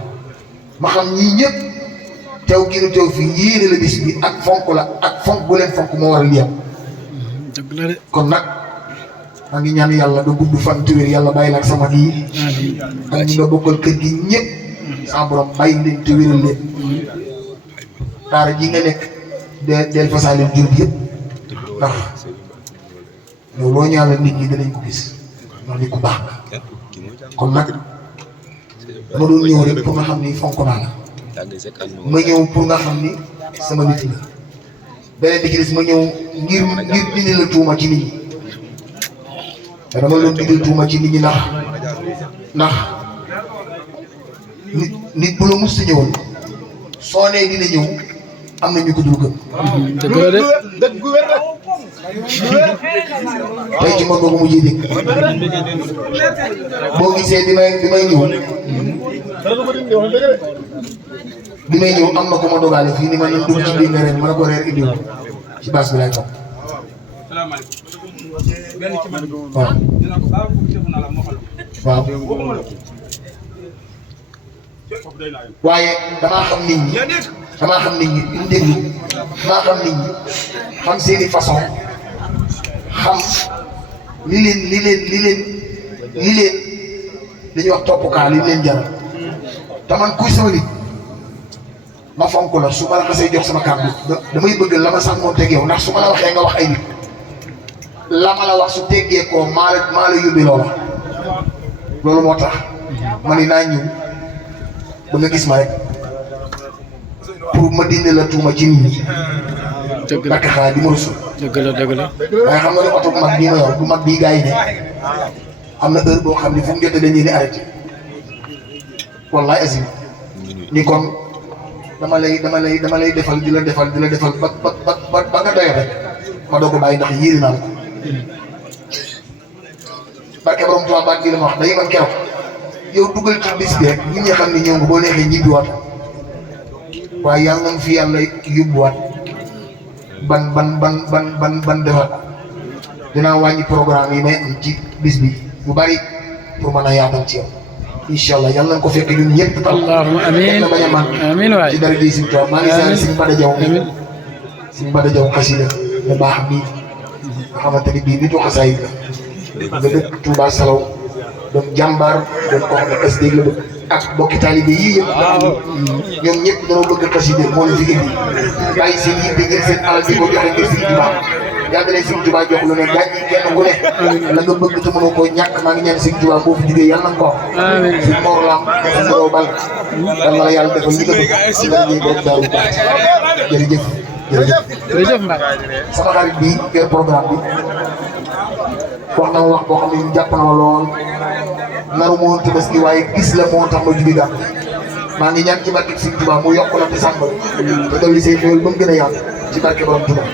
ma xam ñii ñëpp teew gi nu teew fii yéene la bis bi ak fonk la ak fonk bu leen fonk moo war a liyam kon nag maa ngi ñaan yàlla nga gudd fan te wér yàlla bàyyi la ak sama yi ak ñi nga bokkal kër gi ñëpp sama borom bàyyi leen te wéral leen daara ji nga nekk del fasaale jur gi yëpp ndax yow loo ñaanal nit ñi danañ ko gis ndax nit ku baax la kon nag ma doon ñëw rek pour nga xam ni fonk naa la ma ñëw pour nga xam ni sama nit la beneen bi ci des ma ñëw ngir dindi la tuuma ci nit ñi te dama leen dindi tuuma ci nit ñi ndax nit bu la mus si ñëwoon soo nee dina ñëw am na ñu ko dul gëm. dëgg la de. dëgg gu wér rek. tey ci man boobu mujjee dégg boo gisee bi may ñëw bi may ñëw am na ko ma dogaale fii ni ma nan dugg ci biir nga ren ma ne ko reer indiw ci baas bi laay toog waaw waaye damaa xam nit ñi ñu déglu damaa xam nit ñi xam seeni façon xam li leen dañuy wax toppukaa li leen jaral te man kuy sama nit ma fonk la su ma la xasee jox sama kàddu damay bëgg la ma sax moom teg yow ndax su ma la waxee nga wax ay nit la ma la wax su teggee koo maa la yóbbee loola loolu moo tax ma ni naa ñëw ba nga gis ma rek pour ma dindi la tuuma ci nit ñi. dëgg la barke xanaa di ma rusul. dëgg la dëgg la. waaye xam nga ne oto bu mag bii ma yor bu mag bii gars yi ne am na heure boo xam ne fu mu jotee dañuy ne arrêté wallaay azim ni kon dama lay defal di la defal ba nga doyoo rek ma doog a bàyyi ndax yéeri naa la ko. barke borom Tuubaa baat bi la ma wax dañuy man keroog yow dugal ci bis bi rek nit ñi xam ne ñëw nga boo neexee ñibbiwaat waaye yàlla nga fi yàlla yóbbuwaat ban defaat dinaa wàññi programme yi may am ci bis bi bu bari pour mën a yaatal ci yow incha allah yàlla nañ ko fekk ñun ñëpp. allahumma amiin bañ a man amiin waay ci dara di Sëñ Tuubaa maa ngi sant Sëñ Bada Jaw Sëñ Bada Jaw xasida bu baax bii nga xamante ni bii nitu xasaayid la nga dëkk Touba Salaw doon jàmbaar doon ko xam ne xasida la bëgg ak bokki taalibe yii yëpp ñoom ñëpp dañoo bëgg xasida moo leen fi indi bàyyi seen yitte ngir seen alal di ko joxe ngir Sëñ Tuubaa yàlla na Sëñ Tuubaa jox lu ne gaañ ñi kenn ku ne la nga bëgg te mënoo koo ñàkk maa ngi ñaan Sëñ Tuubaa boo fi jógee yàlla na nga ko amiin Sëñ Mor Lam Sëñ Mor Bal yàlla na la yàlla defal li nga bëgg si la ñuy borom daaru baax jërëjëf jërëjëf Mbacke. sama xarit bi yor programme bi wax na ma wax boo xam ne jàpp na ma lool naru ma woon Tabaski waaye gis la moo tax ma jóge gàtt maa ngi ñaan ci barke Sëñ Tuubaa mu yokk la te sàmm te dolli say xéwal ba mu gën a yaatu ci barke borom Tuubaa